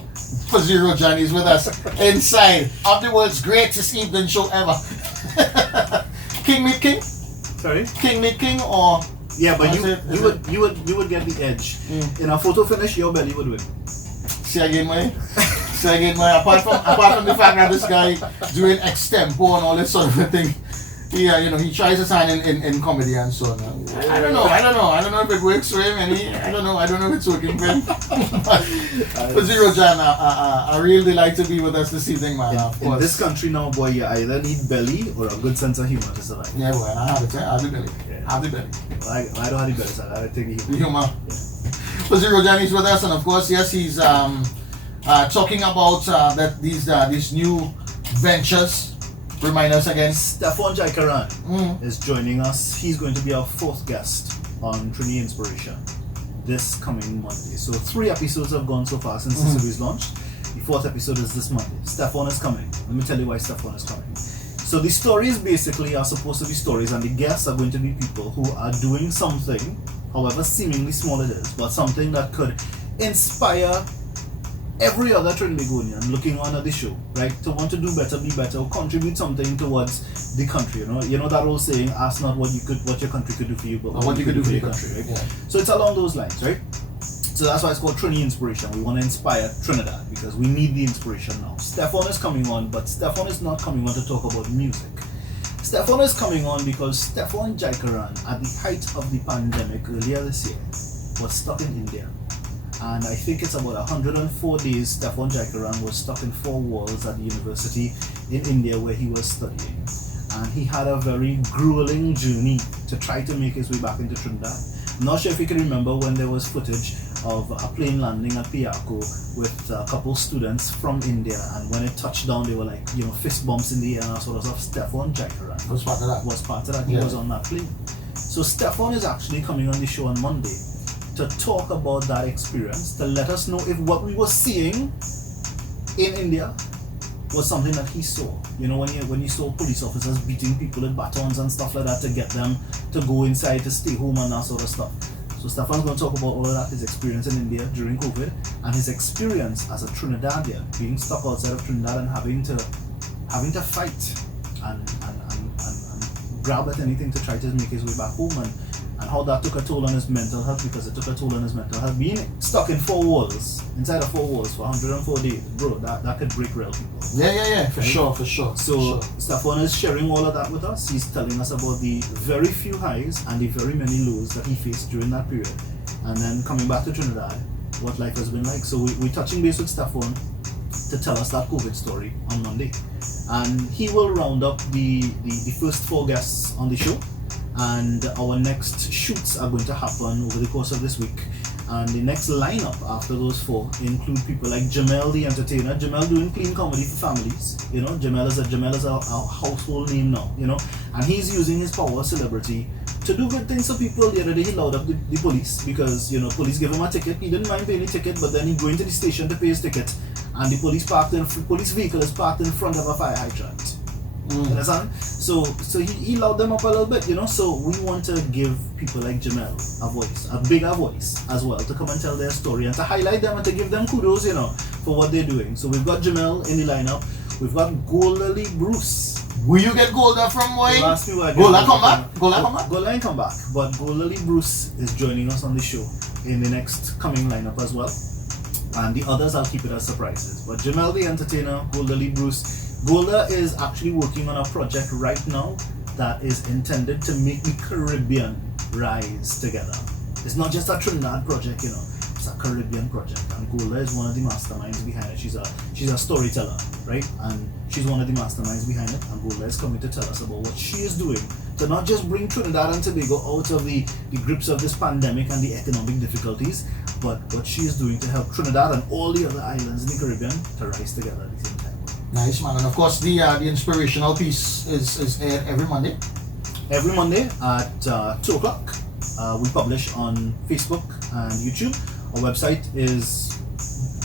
Fazeer Rojan is with us inside of the world's greatest evening show ever. King meet King? Sorry? King meet King or... Yeah, but you would get the edge. In a photo finish, your belly would win. See again, man. Apart from the fact that this guy doing extempo and all this sort of a thing, he tries his hand in comedy and so on. I don't know if it works for him. I don't know if it's working for him. Fazeer Rojan, a real delight to be with us this evening, man. In this country now, boy, you either need belly or a good sense of humor to survive. Yeah, boy, I have the belly. I have the belly. I don't have the belly, so I take the humor. Fazeer Rojan is with us, and of course, yes, he's talking about these new ventures. Remind us again. Stefan Jaikaran is joining us. He's going to be our 4th guest on Trini Inspiration. this coming Monday. So 3 episodes have gone so far since the series launched. The 4th episode is this Monday. Stefan is coming. Let me tell you why Stefan is coming. So the stories basically are supposed to be stories, and the guests are going to be people who are doing something, however seemingly small it is, but something that could inspire every other Trinidadian looking on at the show, right? To want to do better, be better, or contribute something towards the country. You know that old saying, ask not what your country could do for you, but what you could do for your country, right? Yeah. So it's along those lines, right? So that's why it's called Trini Inspiration. We want to inspire Trinidad because we need the inspiration now. Stefan is coming on, but Stefan is not coming on to talk about music. Stefan is coming on because Stefan Jaikaran, at the height of the pandemic earlier this year, was stuck in India. And I think it's about 104 days Stefan Jaikaran was stuck in 4 walls at the university in India where he was studying. And he had a very grueling journey to try to make his way back into Trinidad. I'm not sure if you can remember when there was footage of a plane landing at Piarco with a couple students from India, and when it touched down they were like, fist bumps in the air and that sort of stuff. Stefan Jaikaran was part of that. He was on that plane. So Stefan is actually coming on the show on Monday to talk about that experience, to let us know if what we were seeing in India was something that he saw. When you saw police officers beating people with batons and stuff like that to get them to go inside, to stay home and that sort of stuff. So Stefan's going to talk about all of that, his experience in India during COVID, and his experience as a Trinidadian, being stuck outside of Trinidad and having to fight and grab at anything to try to make his way back home, and how that took a toll on his mental health, because it took a toll on his mental health. Being stuck in 4 walls, inside of 4 walls for 104 days, bro, that could break real people. Yeah, for sure. So Stefan is sharing all of that with us. He's telling us about the very few highs and the very many lows that he faced during that period. And then coming back to Trinidad, what life has been like. So we're touching base with Stefan to tell us that COVID story on Monday. And he will round up the first 4 guests on the show. And our next shoots are going to happen over the course of this week. And the next lineup after those 4 include people like Jamel the entertainer. Jamel doing clean comedy for families. Jamel is a household name now. And he's using his power of celebrity to do good things for people. The other day he loud up the police because police gave him a ticket. He didn't mind paying the ticket, but then he go into the station to pay his ticket, and the police vehicle is parked in front of a fire hydrant. Understand? So he loud them up a little bit, So we want to give people like Jamel a voice, a bigger voice as well, to come and tell their story and to highlight them and to give them kudos, for what they're doing. So we've got Jamel in the lineup. We've got Golda Bruce. Will you get Golda from why? Ask me why. Golda come back? Golda ain't come back, but Golda Bruce is joining us on the show in the next coming lineup as well. And the others I'll keep it as surprises. But Jamel the entertainer, Golda Bruce. Golda is actually working on a project right now that is intended to make the Caribbean rise together. It's not just a Trinidad project, it's a Caribbean project, and Golda is one of the masterminds behind it. She's a storyteller, right? And she's one of the masterminds behind it, and Golda is coming to tell us about what she is doing to not just bring Trinidad and Tobago out of the grips of this pandemic and the economic difficulties, but what she is doing to help Trinidad and all the other islands in the Caribbean to rise together at the same time. Nice, man. And of course the inspirational piece is aired every Monday. Every Monday at 2 o'clock. We publish on Facebook and YouTube. Our website is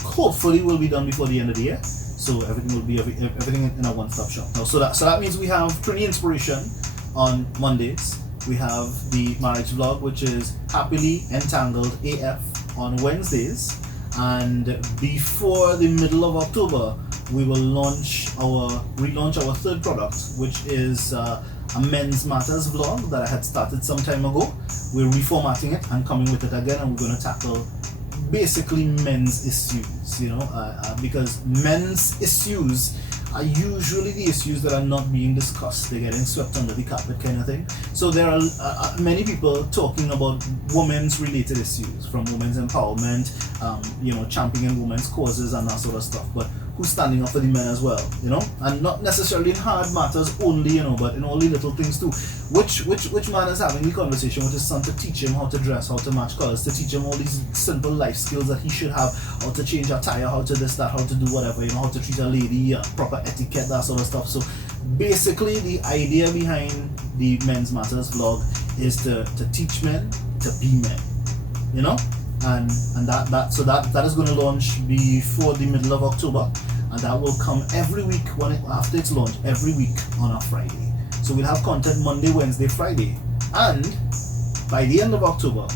hopefully will be done before the end of the year. So everything will be everything in a one-stop shop. Now, so that means we have Trini Inspiration on Mondays. We have the marriage vlog, which is Happily Entangled AF on Wednesdays. And before the middle of October, we will relaunch our 3rd product, which is a Men's Matters vlog that I had started some time ago. We're reformatting it and coming with it again, and we're going to tackle basically men's issues, because men's issues are usually the issues that are not being discussed. They're getting swept under the carpet kind of thing. So there are many people talking about women's related issues, from women's empowerment, championing women's causes and that sort of stuff. But who's standing up for the men as well, and not necessarily in hard matters only, but in all the little things too. Which man is having the conversation with his son to teach him how to dress, how to match colors, to teach him all these simple life skills that he should have, how to change a tire, how to this, that, how to do whatever, how to treat a lady, proper etiquette, that sort of stuff. So basically the idea behind the Men's Matters vlog is to teach men to be men, and that is going to launch before the middle of October, and that will come every week after it's launched, every week on a Friday. So we'll have content Monday, Wednesday, Friday, and by the end of October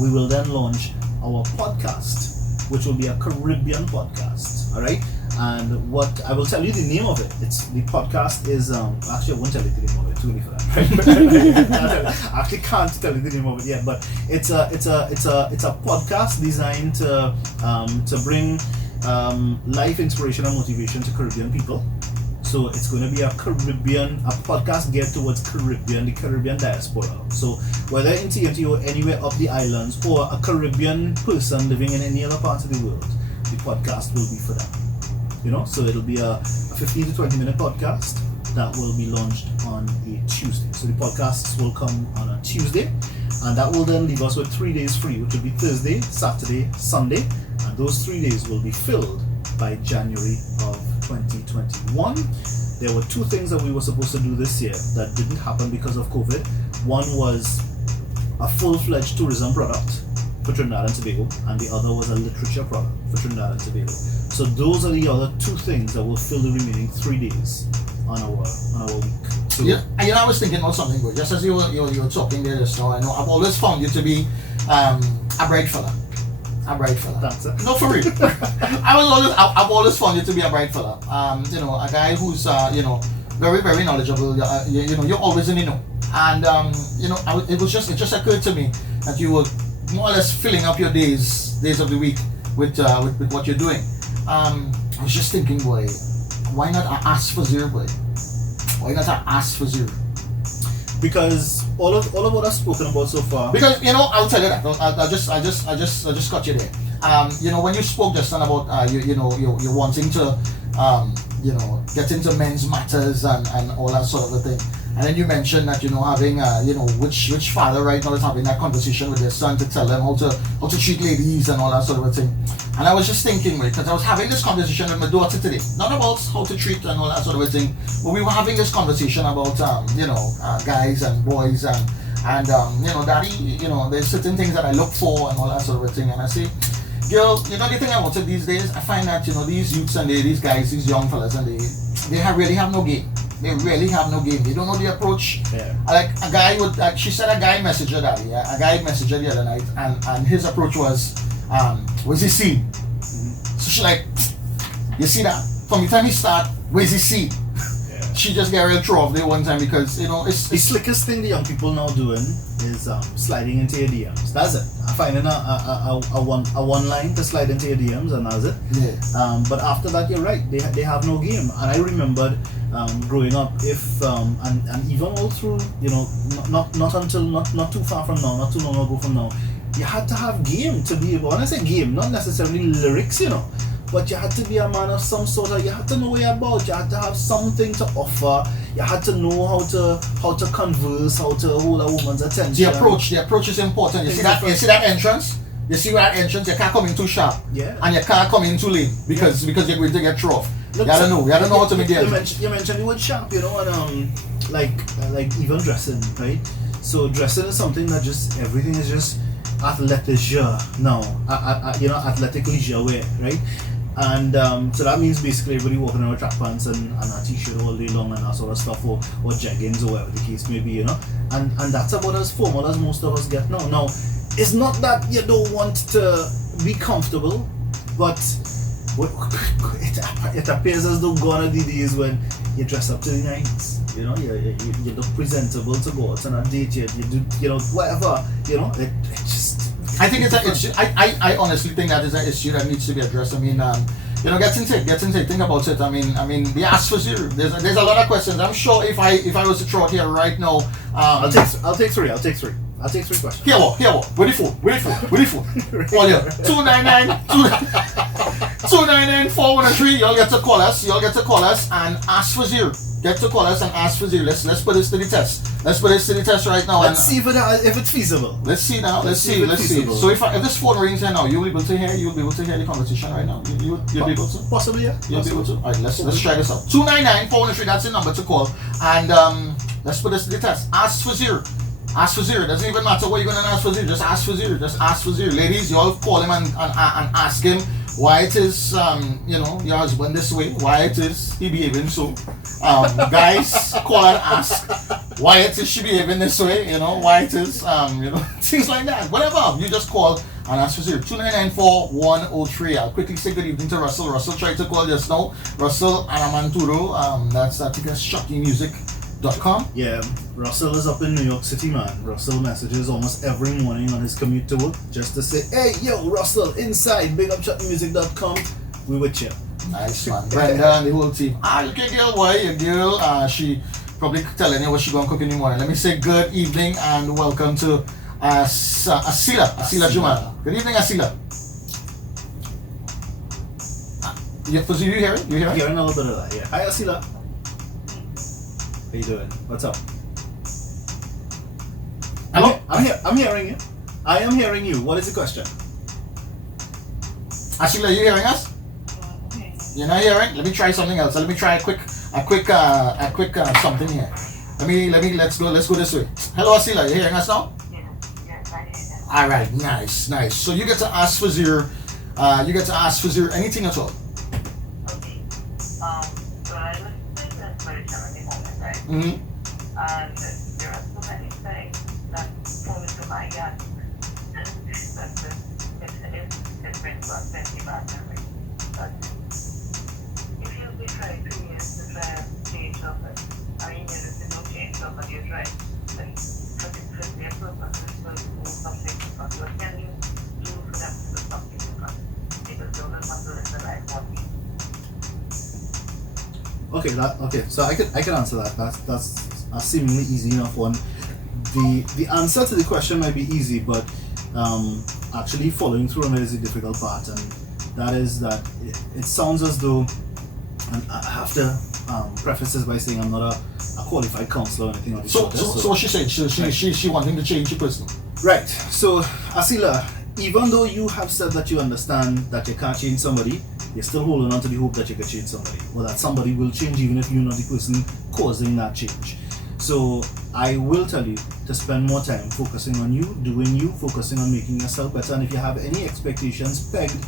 we will then launch our podcast, which will be a Caribbean podcast. All right. And what I will tell you the name of it. The podcast is actually I won't tell you the name of it. Too early for that. Right? I actually can't tell you the name of it yet. But it's a podcast designed to bring life inspiration and motivation to Caribbean people. So it's going to be a podcast geared towards the Caribbean diaspora. So whether in TNT or anywhere up the islands, or a Caribbean person living in any other part of the world, the podcast will be for them. You know, so it'll be a 15 to 20 minute podcast that will be launched on a Tuesday. So the podcasts will come on a Tuesday, and that will then leave us with 3 days free, which will be Thursday, Saturday, Sunday, and those 3 days will be filled by January of 2021. There were 2 things that we were supposed to do this year that didn't happen because of COVID. One was a full-fledged tourism product for Trinidad and Tobago, and the other was a literature product for Trinidad and Tobago. So those are the other 2 things that will fill the remaining 3 days on our week. So I was thinking about something good. Just as you were talking there just now, I know I've always found you to be a bright fella. A bright fella. That's it. No, for real. I've always found you to be a bright fella. A guy who's very, very knowledgeable. You're always in the know. And it just occurred to me that you were more or less filling up your days of the week with what you're doing. I was just thinking, boy, why not ask Fazeer, boy? Why not ask Fazeer? Because all of what I've spoken about so far. Because I'll tell you that. I just got you there. When you spoke just then about you're wanting to get into men's matters and all that sort of a thing. And then you mentioned that having which father right now is having that conversation with their son to tell them how to treat ladies and all that sort of a thing. And I was just thinking, because I was having this conversation with my daughter today, not about how to treat and all that sort of a thing, but we were having this conversation about guys and boys and daddy, there's certain things that I look for and all that sort of a thing. And I say, girl, the thing about it these days, I find that these youths and these guys, these young fellas, and they really have no game. They really have no game. They don't know the approach. Yeah. Like a guy she said a guy messaged her daddy. Yeah? A guy messaged her the other night, and his approach was he scene? Mm-hmm. So she like, you see that? From the time he start, where's he scene? Yeah. She just get real throw off there one time because it's the slickest thing the young people now doing is sliding into your DMs. That's it. I'm finding a one line to slide into your DMs, and that's it. Yeah. But after that, you're right. They have no game. And I remembered growing up, and even all through, not too far from now, not too long ago from now, you had to have game to be able. When I say game, not necessarily lyrics, but you had to be a man of some sort of. You had to know what you're about. You had to have something to offer. You had to know how to converse, how to hold a woman's attention. The approach is important. You see that entrance? You see that entrance? You can't come in too sharp. Yeah. And you can't come in too late because you're going to get thrown off. You gotta know how to make the entrance. You mentioned the word sharp, and like even dressing, right? So dressing is something that everything is just athleisure now. Athletic leisure wear, right? And so that means basically everybody walking around with track pants and a t-shirt all day long and that sort of stuff, or jeggings or whatever the case may be, and that's about as formal as most of us get now. Now, it's not that you don't want to be comfortable, but it appears as though gone are the days when you dress up to the nines. You look presentable to go out on a date. You do whatever. It just. I think it's an issue. I honestly think that is an issue that needs to be addressed. I mean, get into think about it. I mean, we asked for zero. There's a lot of questions. I'm sure if I was to throw it here right now, I'll take three questions. Here what? Where the phone? All here. 299-413. Y'all get to call us and ask for zero. Get to call us and ask for zero. Let's put this to the test. Let's put this to the test right now. Let's see if it's feasible. Let's see now. Let's see. So if this phone rings here now, you'll be able to hear the conversation right now. You'll be able to? Possibly, yeah. You'll be able to? Alright, let's try this out. 299-413, that's the number to call. And let's put this to the test. Ask for zero. Ask Fazeer. Doesn't even matter what you're gonna ask Fazeer. Just ask Fazeer. Just ask Fazeer. Ladies, you all call him and ask him why it is your husband this way. Why it is he behaving so. Guys, call and ask why it is she behaving this way. Why it is things like that. Whatever. You just call and ask Fazeer. 2994-103. I'll quickly say good evening to Russell. Russell tried to call just now. Russell Anamanturo. That's I think that's shockymusic.com. Yeah, Russell is up in New York City, man. Russell messages almost every morning on his commute to work just to say, hey, yo, Russell, inside, big up shockymusic.com. We with you. Nice, man. Brenda and the whole team. Look at girl, boy. Your girl, she probably telling you what she gonna cook in the morning. Let me say good evening and welcome to Asila Juman. Good evening, Asila. You hear it? You hear it? Hearing a little bit of that, yeah. Hi, Asila. How you doing? What's up? Hello? I'm hearing you. I am hearing you. What is the question? Asila, you hearing us? You're not hearing? Let me try something else. Let me try a quick something here. Let's go this way. Hello, Asila, you hearing us now? Yes, I hear that. All right, nice. So you get to ask Fazeer. Anything at all. Okay. So I was in inspiration at the moment, right? Mm-hmm. And there are so many things that fall into my gut. That it brings back many bad memories. But if you be trying 2 years to try and change something, I mean, there's no change something you try. Then because it could be a purpose, it's going to do something different. What can you do for them to do something different? Because you're not going to live the life that way. Okay, so I can answer that. That's a seemingly easy enough one. The answer to the question might be easy, but actually following through on it is the difficult part, and that is that it sounds as though, and I have to preface this by saying I'm not a qualified counselor or anything of the sort. So what she said, she wanting to change your person. Right. So Asila, even though you have said that you understand that you can't change somebody, you're still holding on to the hope that you can change somebody, or that somebody will change even if you're not the person causing that change. So I will tell you to spend more time focusing on you, doing you, focusing on making yourself better. And if you have any expectations pegged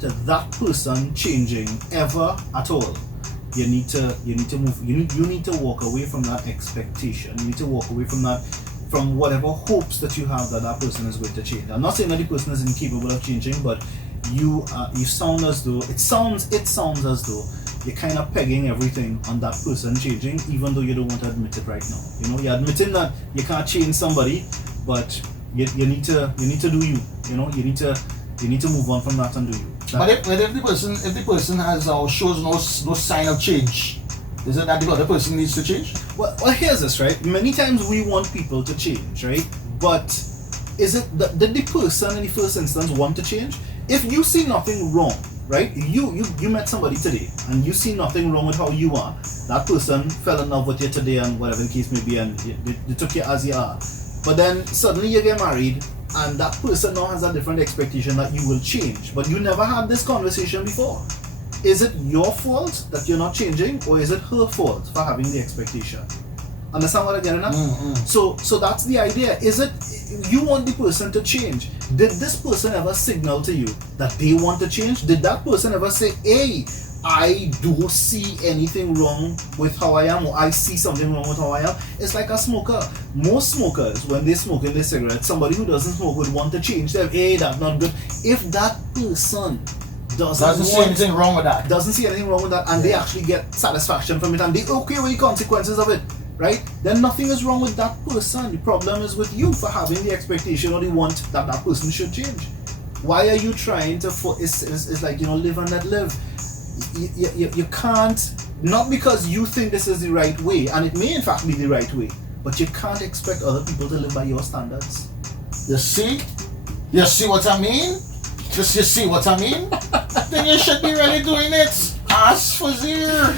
to that person changing ever at all, you need to move. You need to walk away from that expectation. You need to walk away from that, from whatever hopes that you have that person is going to change. I'm not saying that the person is incapable of changing, but you sound as though it sounds as though you're kind of pegging everything on that person changing, even though you don't want to admit it right now. You're admitting that you can't change somebody, but you need to do you. You need to move on from that and do you. But if the person has or shows no sign of change, is it that the other person needs to change? Well, here's this, right? Many times we want people to change, right? But is it did the person in the first instance want to change? If you see nothing wrong, right? You met somebody today and you see nothing wrong with how you are. That person fell in love with you today and whatever the case may be, and they took you as you are. But then suddenly you get married and that person now has a different expectation that you will change. But you never had this conversation before. Is it your fault that you're not changing, or is it her fault for having the expectation? Understand what I'm getting at? Mm-hmm. So that's the idea. Is it you want the person to change? Did this person ever signal to you that they want to change? Did that person ever say, hey, I do see anything wrong with how I am, or I see something wrong with how I am? It's like a smoker. Most smokers, when they smoke in their cigarette, somebody who doesn't smoke would want to change them. Hey, that's not good. If that person doesn't see anything wrong with that, and they actually get satisfaction from it, and they okay with the consequences of it, right? Then nothing is wrong with that person. The problem is with you for having the expectation or the want that person should change. Why are you trying to it's like, live and let live. You can't, not because you think this is the right way, and it may in fact be the right way, but you can't expect other people to live by your standards. You see what I mean? You see what I mean? Then you should be really doing it. Ask Fazeer.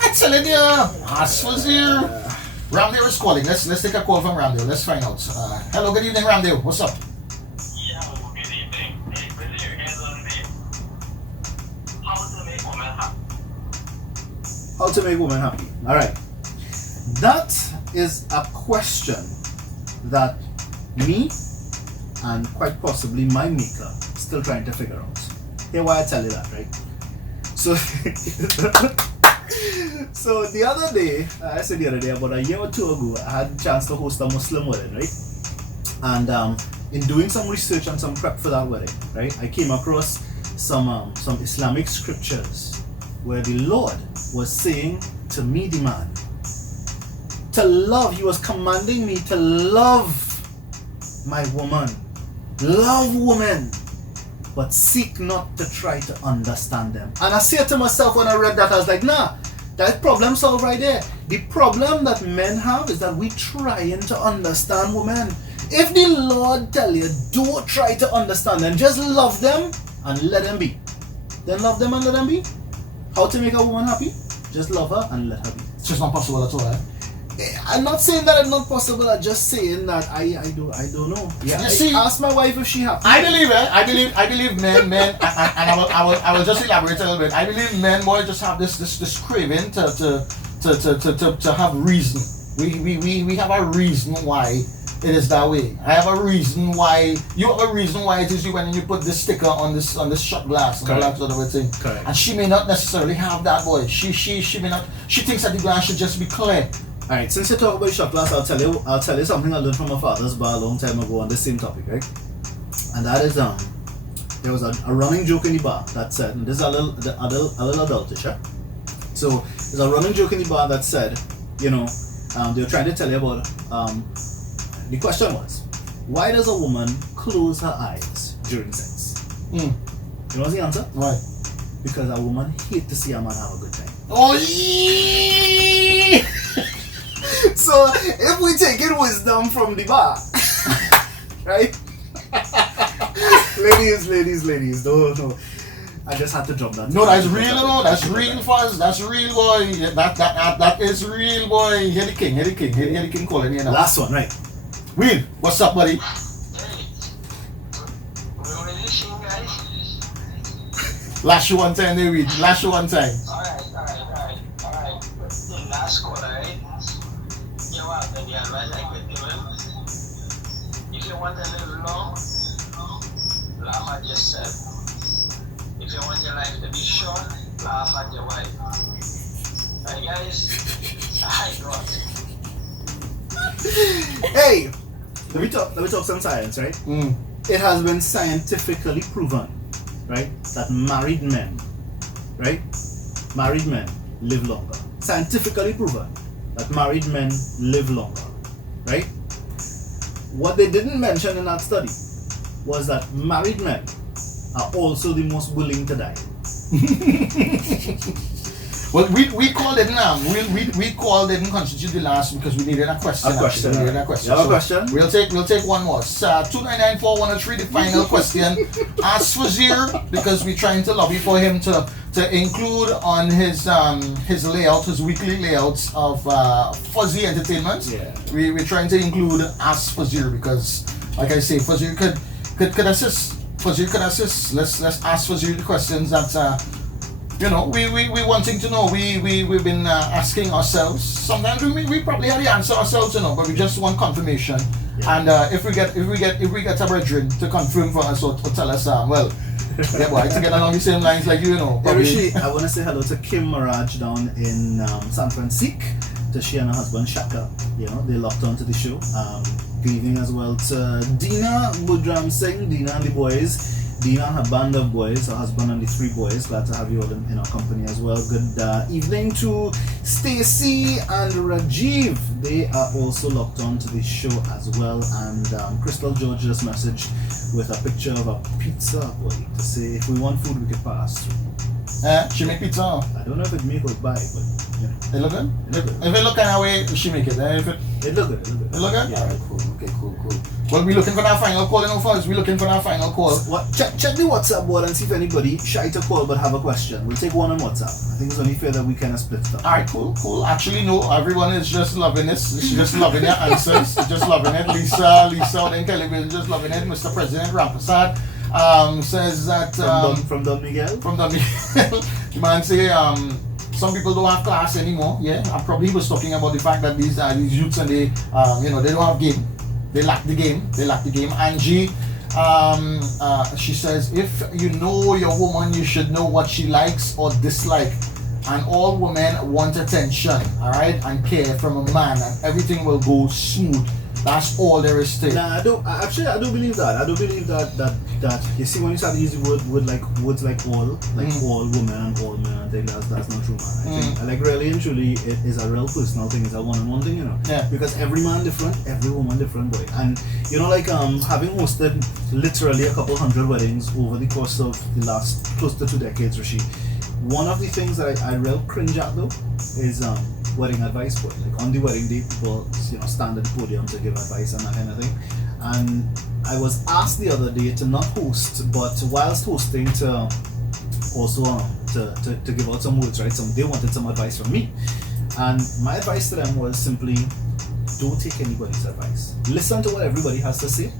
I tell you, ask Fazeer. Ramdale is calling. Let's take a call from Ramdale. Let's find out. Hello, good evening, Ramdale. What's up? Yeah, good evening. Hey, Fazeer, here's on the how to make women happy. How to make women happy. Alright. That is a question that me and quite possibly my maker still trying to figure out. Here's why I tell you that, right? So, so the other day, I said the other day, about a year or two ago, I had a chance to host a Muslim wedding, right? And in doing some research and some prep for that wedding, right, I came across some Islamic scriptures where the Lord was saying to me, the man, to love. He was commanding me to love my woman, love women, but seek not to try to understand them. And I said to myself when I read that, I was like, nah, that problem solved right there. The problem that men have is that we trying to understand women. If the Lord tell you, don't try to understand them, just love them and let them be. Then love them and let them be. How to make a woman happy? Just love her and let her be. It's just not possible at all, eh? I'm not saying that it's not possible. I'm just saying that I don't know. Yeah. You see, ask my wife if she happy. I believe it. I believe men, and I will just elaborate a little bit. I believe men, boy, just have this craving to have reason. We have a reason why it is that way. I have a reason why. You have a reason why it is you when you put this sticker on this shot glass and all that sort of thing. Correct. And she may not necessarily have that, boy. She may not. She thinks that the glass should just be clear. Alright, since you talk about shot glass, I'll tell you something I learned from my father's bar a long time ago on the same topic, right? And that is there was a running joke in the bar that said, and this is a little adultish, yeah? So there's a running joke in the bar that said, you know, they were trying to tell you about the question was, why does a woman close her eyes during sex? You know what's the answer? Why? Because a woman hates to see a man have a good time. Oh yeah! So if we take in wisdom from the bar, right? ladies, no. I just had to drop that. No, that's real, no. That's real, Fuzz. That's real, boy. That is real, boy. Hear the king calling you now. Last one, right? Will, what's up, buddy? Hey, we already seen, guys. Last you one time, there, Will. Last you one time. Alright. The last caller, right? You have the advice I could give him. If you want a little long, laugh at yourself. If you want your life to be short, laugh at your wife. Right, guys? I got it. Hey, let me talk some science, right? It has been scientifically proven, right, that married men live longer. Scientifically proven that married men live longer, right? What they didn't mention in that study was that married men are also the most willing to die. Well, we called it now. We called it and constitute the last because we needed a question. A question. We needed a question. You have a question? We'll take one more. 299413, the final question. Ask Fazeer because we're trying to lobby for him to include on his layout, his weekly layouts of Fuzz Entertainment. Yeah. We're trying to include Ask Fazeer because, like I say, Fazeer could assist. Fazeer could assist. Let's ask Fazeer the questions that. You know, we wanting to know. We've been asking ourselves. Sometimes we probably have the answer ourselves, you know, but we just want confirmation. Yeah. And if we get a brethren to confirm for us or tell us, well, yeah, boy, to get along the same lines like you know. Rishi, I want to say hello to Kim Maraj down in San Francisco. To she and her husband Shaka. You know, they locked onto the show. Good evening as well to Dina Budram Singh, Dina and the boys. Dina and her band of boys, her husband and the 3 boys. Glad to have you all in our company as well. Good evening to Stacy and Rajiv. They are also locked on to the show as well. And Crystal George just messaged with a picture of a pizza boy to say if we want food we could pass through. She make pizza. I don't know if it make or buy, but yeah. It look good? It look good. If it look kind of way, she make it. If it look good. It look good? Yeah. Alright, cool. Okay, cool. Well, we looking for that final call, you know, Fuzz. We looking for that final call. What? Check the WhatsApp board and see if anybody shy to call but have a question. We'll take one on WhatsApp. I think it's only fair that we kind of split it up. Alright, cool. Actually, no, everyone is just loving this. She's just loving your answers. Just loving it. Lisa out in television, just loving it. Mr. President Rampasad says that from Don Miguel. The man say some people don't have class anymore. Yeah, I probably was talking about the fact that these youths and they don't have game. They lack the game. They lack the game. Angie, she says, if you know your woman, you should know what she likes or dislike. And all women want attention, all right, and care from a man, and everything will go smooth. That's all there is to it. Nah, I don't believe that. I don't believe that you see, when you start using words like all, all women and all men, I think that's not true, man. I think, like, really and truly, it is a real personal thing. It's a one-on-one thing, you know. Yeah. Because every man different, every woman different, boy. And you know, like having hosted literally a couple hundred weddings over the course of the last close to 2 decades, Rishi, one of the things that I real cringe at though is wedding advice, boy. Like on the wedding day, people, you know, stand at the podium to give advice and that kind of thing. And I was asked the other day to not host, but whilst hosting, to also to give out some words, right? They wanted some advice from me, and my advice to them was simply, don't take anybody's advice. Listen to what everybody has to say,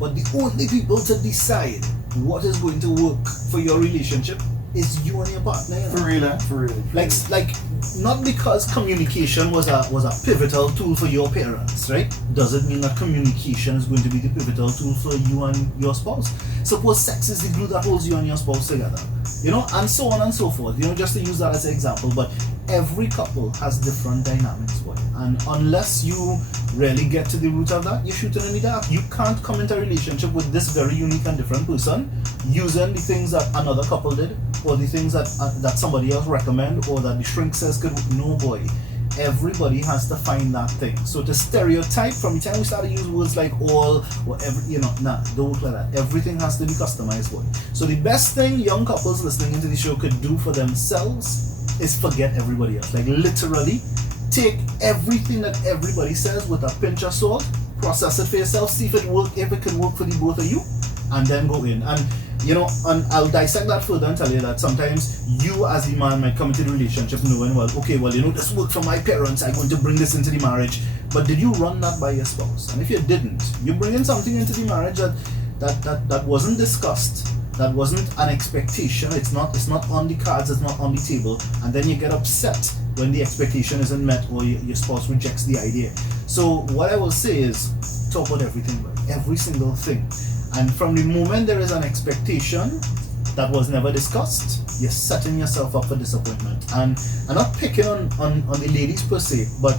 but the only people to decide what is going to work for your relationship is you and your partner. You know? For real. Like not because communication was a pivotal tool for your parents, right? Doesn't mean that communication is going to be the pivotal tool for you and your spouse. Suppose sex is the glue that holds you and your spouse together, you know, and so on and so forth. You know, just to use that as an example. But every couple has different dynamics, boy. And unless you really get to the root of that, you're shooting in the dark. You can't come into a relationship with this very unique and different person using the things that another couple did, or the things that somebody else recommend, or that the shrink says could. No, boy. Everybody has to find that thing. So to stereotype, from the time we started to use words like all or every, you know, nah, don't look like that. Everything has to be customized, boy. So the best thing young couples listening into the show could do for themselves is forget everybody else. Like literally, take everything that everybody says with a pinch of salt, process it for yourself, see if it can work for the both of you, and then go in. And you know, and I'll dissect that further and tell you that sometimes you as the man might come into the relationship knowing, well, okay, well, you know, this worked for my parents, I'm going to bring this into the marriage. But did you run that by your spouse? And if you didn't, you bring in something into the marriage that wasn't discussed, that wasn't an expectation, it's not on the cards, it's not on the table, and then you get upset when the expectation isn't met or your spouse rejects the idea. So what I will say is, talk about everything, every single thing. And from the moment there is an expectation that was never discussed, you're setting yourself up for disappointment. And I'm not picking on the ladies per se, but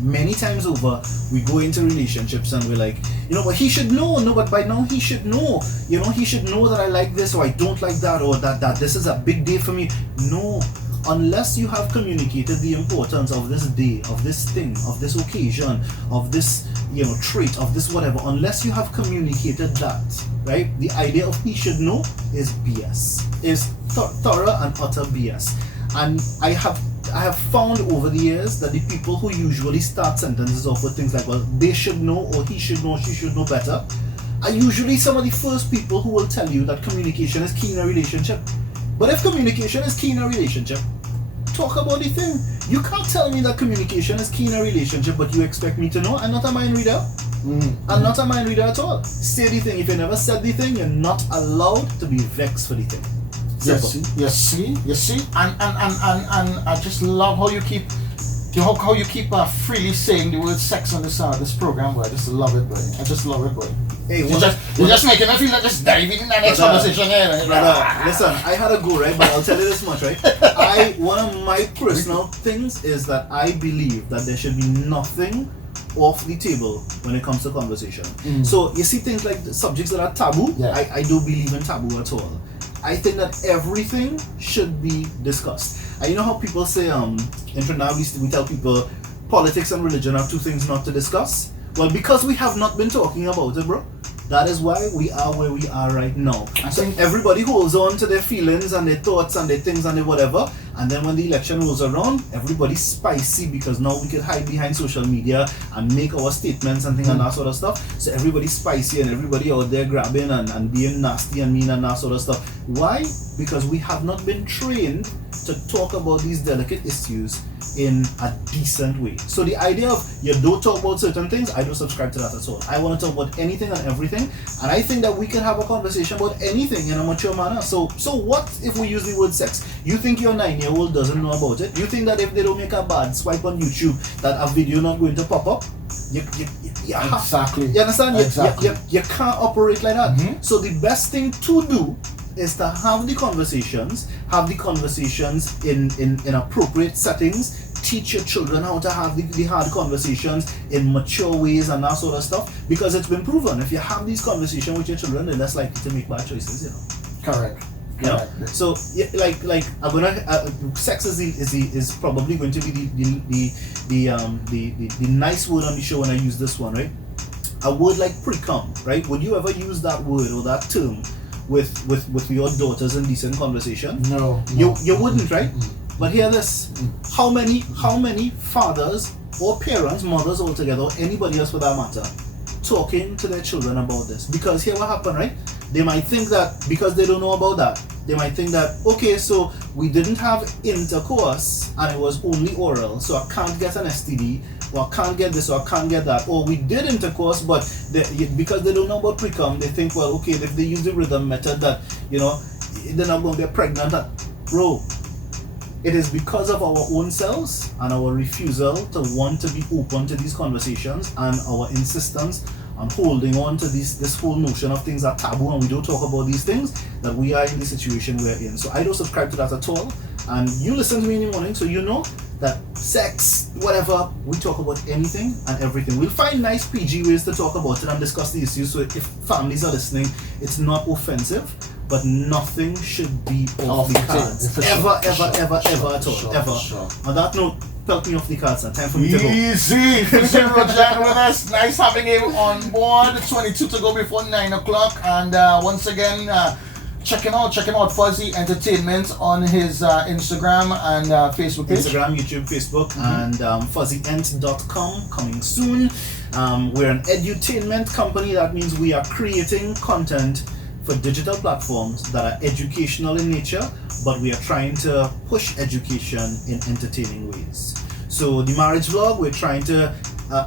many times over, we go into relationships and we're like, you know, but he should know, no, but by now he should know, you know, he should know that I like this or I don't like that, or that this is a big day for me. No, unless you have communicated the importance of this day, of this thing, of this occasion, of this, you know, trait, of this whatever, unless you have communicated that, right? The idea of he should know is BS, is thorough and utter BS. And I have found over the years that the people who usually start sentences off with things like, well, they should know, or he should know, she should know better, are usually some of the first people who will tell you that communication is key in a relationship. But if communication is key in a relationship, talk about the thing. You can't tell me that communication is key in a relationship, but you expect me to know. I'm not a mind reader. I'm not a mind reader at all. Say the thing. If you never said the thing, you're not allowed to be vexed for the thing. You see, and I just love how you keep, how you keep freely saying the word sex on this program, boy. I just love it, boy. I just love it, boy. Hey, you're just making me feel like just diving in that next conversation here. Listen, I had a go, right? But I'll tell you this much, right? One of my personal things is that I believe that there should be nothing off the table when it comes to conversation. So you see things like the subjects that are taboo. Yeah. I don't believe in taboo at all. I think that everything should be discussed. And you know how people say, in Trinidad we tell people politics and religion are two things not to discuss? Well, because we have not been talking about it, bro. That is why we are where we are right now. So everybody holds on to their feelings and their thoughts and their things and their whatever, and then when the election rolls around, everybody's spicy because now we can hide behind social media and make our statements and things and that sort of stuff. So everybody's spicy and everybody out there grabbing and being nasty and mean and that sort of stuff. Why? Because we have not been trained to talk about these delicate issues in a decent way. So the idea of you don't talk about certain things, I don't subscribe to that at all. I want to talk about anything and everything, and I think that we can have a conversation about anything in a mature manner. So what if we use the word sex? You think your 9-year-old doesn't know about it? You think that if they don't make a bad swipe on YouTube, that a video not going to pop up? Exactly. You understand? Exactly. You can't operate like that. Mm-hmm. So the best thing to do is to have the conversations in appropriate settings. Teach your children how to have the hard conversations in mature ways and that sort of stuff, because it's been proven if you have these conversations with your children, they're less likely to make bad choices, you know. Correct. You know? So like I'm gonna sex is probably going to be the nice word on the show when I use this one, right? A word like pre-cum, right? Would you ever use that word or that term with your daughters in decent conversation? No. You wouldn't, right? But hear this: how many fathers or parents, mothers altogether, or anybody else for that matter, talking to their children about this? Because here what happened, right? They might think that because they don't know about that, they might think that, okay, so we didn't have intercourse and it was only oral, so I can't get an STD, or I can't get this, or I can't get that. Or we did intercourse, but because they don't know about pre-cum, they think, well, okay, if they use the rhythm method, that, you know, they're not going to get pregnant. Bro, it is because of our own selves and our refusal to want to be open to these conversations and our insistence on holding on to this whole notion of things are taboo and we don't talk about these things, that we are in the situation we're in. So I don't subscribe to that at all. And you listen to me in the morning, so you know that sex, whatever, we talk about anything and everything. We'll find nice PG ways to talk about it and discuss the issues, so if families are listening, it's not offensive, but nothing should be off the cards. Ever at all. Ever. On that note, pelt me off the cards, and time for me to go. Easy. Fazeer Rojan with us. Nice having him on board. 22 to go before 9 o'clock. And once again, checking out Fuzzy Entertainment on his Instagram and Facebook page. Instagram, YouTube, Facebook, and fuzzyent.com coming soon. We're an edutainment company. That means we are creating content for digital platforms that are educational in nature, but we are trying to push education in entertaining ways. So the marriage vlog, we're trying to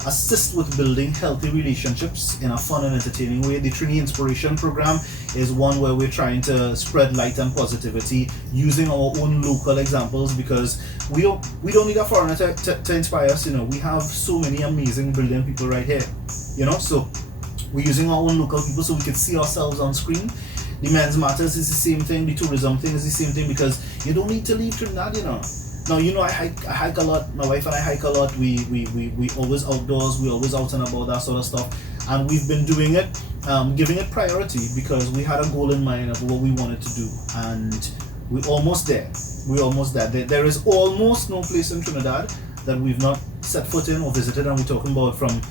assist with building healthy relationships in a fun and entertaining way. The Trini Inspiration program is one where we're trying to spread light and positivity using our own local examples, because we don't need a foreigner to inspire us. You know, we have so many amazing, brilliant people right here. You know, so we're using our own local people so we can see ourselves on screen. The Men's Matters is the same thing. The tourism thing is the same thing, because you don't need to leave Trinidad, you know. Now, you know, I hike a lot. My wife and I hike a lot. We always outdoors. We always out and about, that sort of stuff. And we've been doing it, giving it priority, because we had a goal in mind of what we wanted to do. And we're almost there. There is almost no place in Trinidad that we've not set foot in or visited, and we're talking about from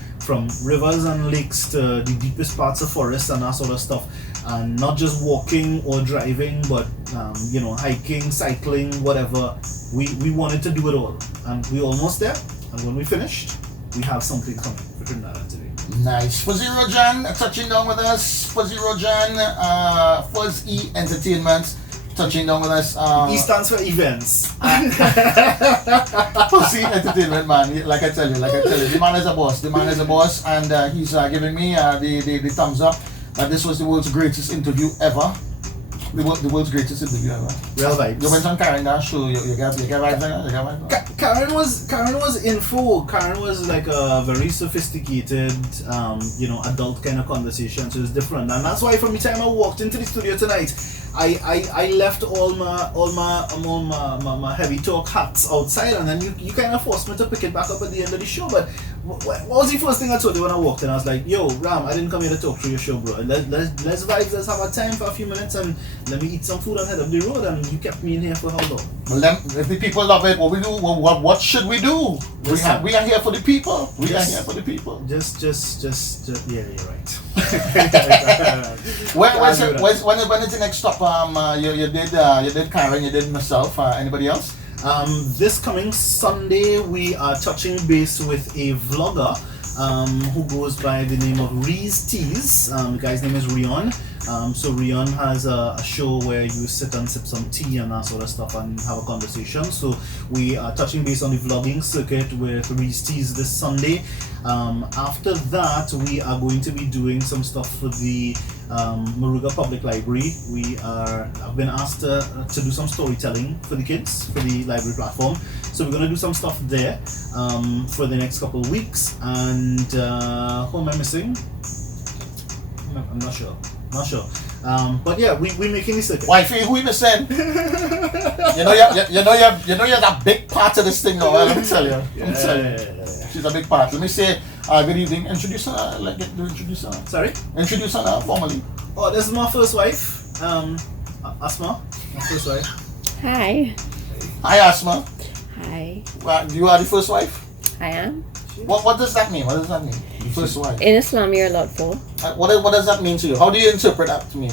rivers and lakes to the deepest parts of forests and that sort of stuff, and not just walking or driving, but you know, hiking, cycling, whatever. We wanted to do it all, and we're almost there. And when we finished, we have something coming for Trinidad today. Nice. Fazeer Rojan touching down with us. Fazeer Rojan, Fuzz Entertainment touching down with us. E stands for events. Fuzz Entertainment, man. Like I tell you, the man is a boss, and he's giving me the thumbs up that this was the world's greatest interview ever. The world's greatest interview ever. Real vibes. You went on Karen that show. You got vibes. Karen was info. Karen was like a very sophisticated, you know, adult kind of conversation. So it's different, and that's why from the time I walked into the studio tonight, I left all my heavy talk hats outside, and then you kind of forced me to pick it back up at the end of the show. But what was the first thing I told you when I walked in? I was like, yo, Ram, I didn't come here to talk through your show, bro. Let's vibe, let's have a time for a few minutes, and let me eat some food and head up the road. And you kept me in here for how long? Well, if the people love it, what we do, what should we do? We are here for the people. We are here for the people. Just yeah, you're right. When is the next stop? You did Karen, you did myself. Anybody else? This coming Sunday, we are touching base with a vlogger who goes by the name of Reese Tees. The guy's name is Rion. So Rion has a show where you sit and sip some tea and that sort of stuff and have a conversation. So we are touching base on the vlogging circuit with Reese Tees this Sunday. After that, we are going to be doing some stuff for the Moruga Public Library. I've been asked to do some storytelling for the kids for the library platform. So we're going to do some stuff there for the next couple of weeks. And who am I missing? I'm not sure. But yeah, we're making this circuit. Wifey, who you missing? you know you're that big part of this thing now. Let me tell you. She's a big part. Let me say good evening. Introduce her. Introduce her. Sorry? Introduce her formally. Oh, this is my first wife. Asma, my first wife. Hi. Hi, Asma. Hi. You are the first wife? I am. What does that mean? What does that mean? The first wife. In Islam, you're allowed 4. What does that mean to you? How do you interpret that to mean?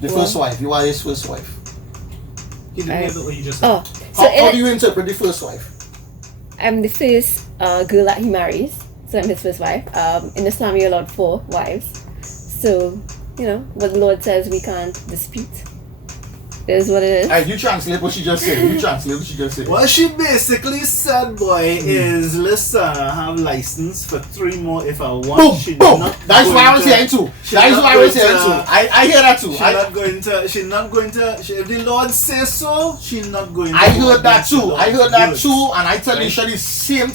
The first wife. You are his first wife. He didn't hear what you just said. Oh, How do you interpret the first wife? I'm the first girl that he marries, so I'm his first wife. In Islam, you're allowed 4 wives. So, what the Lord says we can't dispute. It is what it is. Alright, you translate what she just said. What she basically said, boy, is listen, I have license for 3 more if I want. Boom. That's what I was hearing too. I hear that too. She's not going to. If the Lord says so, she's not going to. I heard that too, and I tell Nisha the same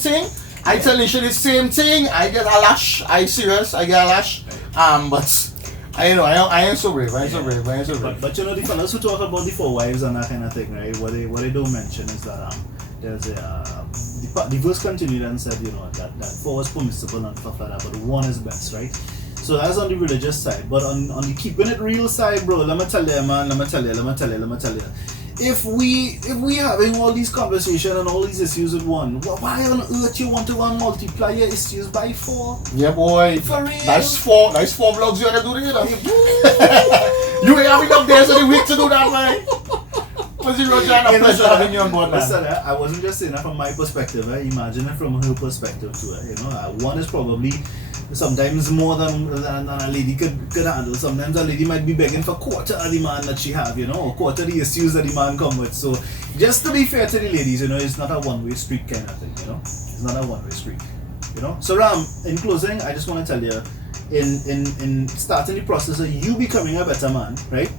thing. I get a lash. I serious. I get a lash. But I ain't so brave. But the fellas who talk about the 4 wives and that kind of thing, right? What they don't mention is that there's the verse continued and said, that 4 was permissible and stuff like that, but 1 is best, right? So that's on the religious side. But on the keeping it real side, bro, let me tell you, man. If we having all these conversations and all these issues with 1, why on earth you want to multiply your issues by 4? Yeah, boy. For real? That's 4 vlogs you gotta do together. You ain't having enough days of the week to do that, man. Fazeer Rojan, a pleasure having you on board, man. Listen, I wasn't just saying that from my perspective. Imagine it from her perspective too. 1 is probably sometimes more than a lady could handle. Sometimes a lady might be begging for quarter of the man that she have, or quarter of the issues that the man come with. So just to be fair to the ladies, it's not a one-way street kind of thing, It's not a one-way street, So Ram, in closing, I just want to tell you, in starting the process of you becoming a better man, right?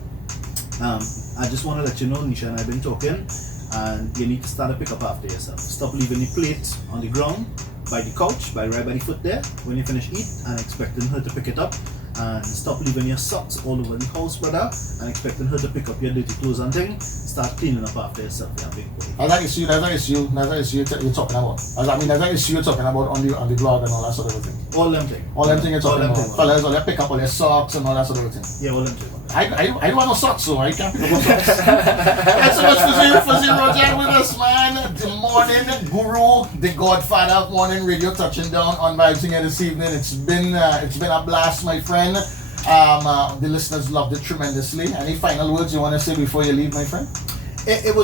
I just want to let you know, Nisha and I have been talking, and you need to start to pick up after yourself. Stop leaving the plate on the ground, by the couch, right by the foot there, when you finish eat, and expecting her to pick it up. And stop leaving your socks all over the house, brother, and expecting her to pick up your dirty clothes and things. Start cleaning up after yourself, yeah, big boy. That's an issue you're talking about. That's an issue you're talking about on the blog and all that sort of thing. All them things. All them things you're talking about. Fellas, all that pick up all their socks and all that sort of thing. Yeah, all them things. I don't want no socks, so I can't pick up no socks. Thanks so much for Fazeer Rojan with us, man. The morning guru, the Godfather of morning radio, touching down on Vybzing this evening. It's been a blast, my friend. The listeners loved it tremendously. Any final words you want to say before you leave, my friend? This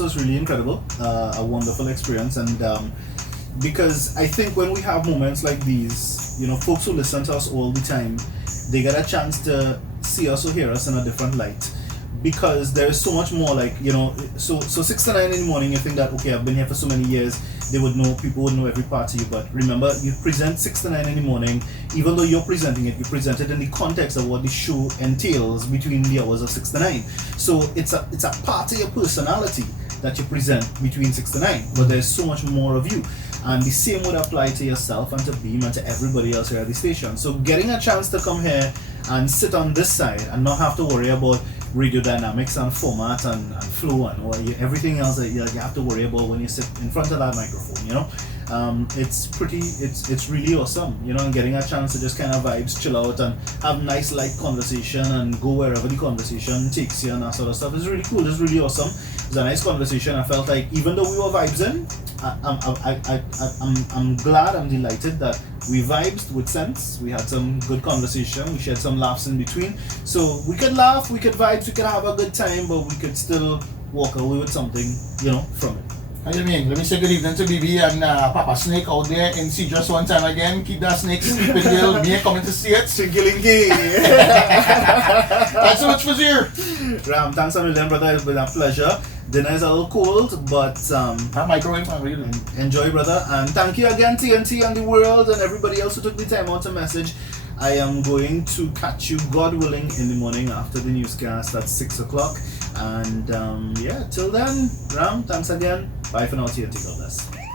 was really incredible. A wonderful experience, and because I think when we have moments like these, folks who listen to us all the time, they get a chance to see us or hear us in a different light. Because there is so much more, so 6 to 9 in the morning, you think that, okay, I've been here for so many years, people would know every part of you, but remember, you present 6 to 9 in the morning, even though you're presenting it, you present it in the context of what the show entails between the hours of 6 to 9. So it's a part of your personality that you present between 6 to 9, but there's so much more of you. And the same would apply to yourself and to Beam and to everybody else here at the station. So getting a chance to come here and sit on this side and not have to worry about radio dynamics and format and flow and everything else that you have to worry about when you sit in front of that microphone, it's really awesome, and getting a chance to just kind of vibes, chill out and have nice light conversation and go wherever the conversation takes you and that sort of stuff. It's really cool. It's really awesome. It's a nice conversation. I felt like even though we were vibing, I'm glad, I'm delighted that we vibed with sense. We had some good conversation. We shared some laughs in between. So we could laugh, we could vibe, we could have a good time, but we could still walk away with something, from it. How you mean? Let me say good evening to BB and Papa Snake out there in sea just one time again. Keep that snake sleeping till me coming to see it. Chinkilinky. Thanks so much, Fazeer. Ram, thanks a million, brother. It's been a pleasure. Dinner is a little cold, but That microwave, man, really. enjoy, brother. And thank you again, TNT and the world, and everybody else who took the time out to message. I am going to catch you, God willing, in the morning after the newscast at 6 o'clock. And yeah, till then, Ram, thanks again. Bye for now, TNT. God bless.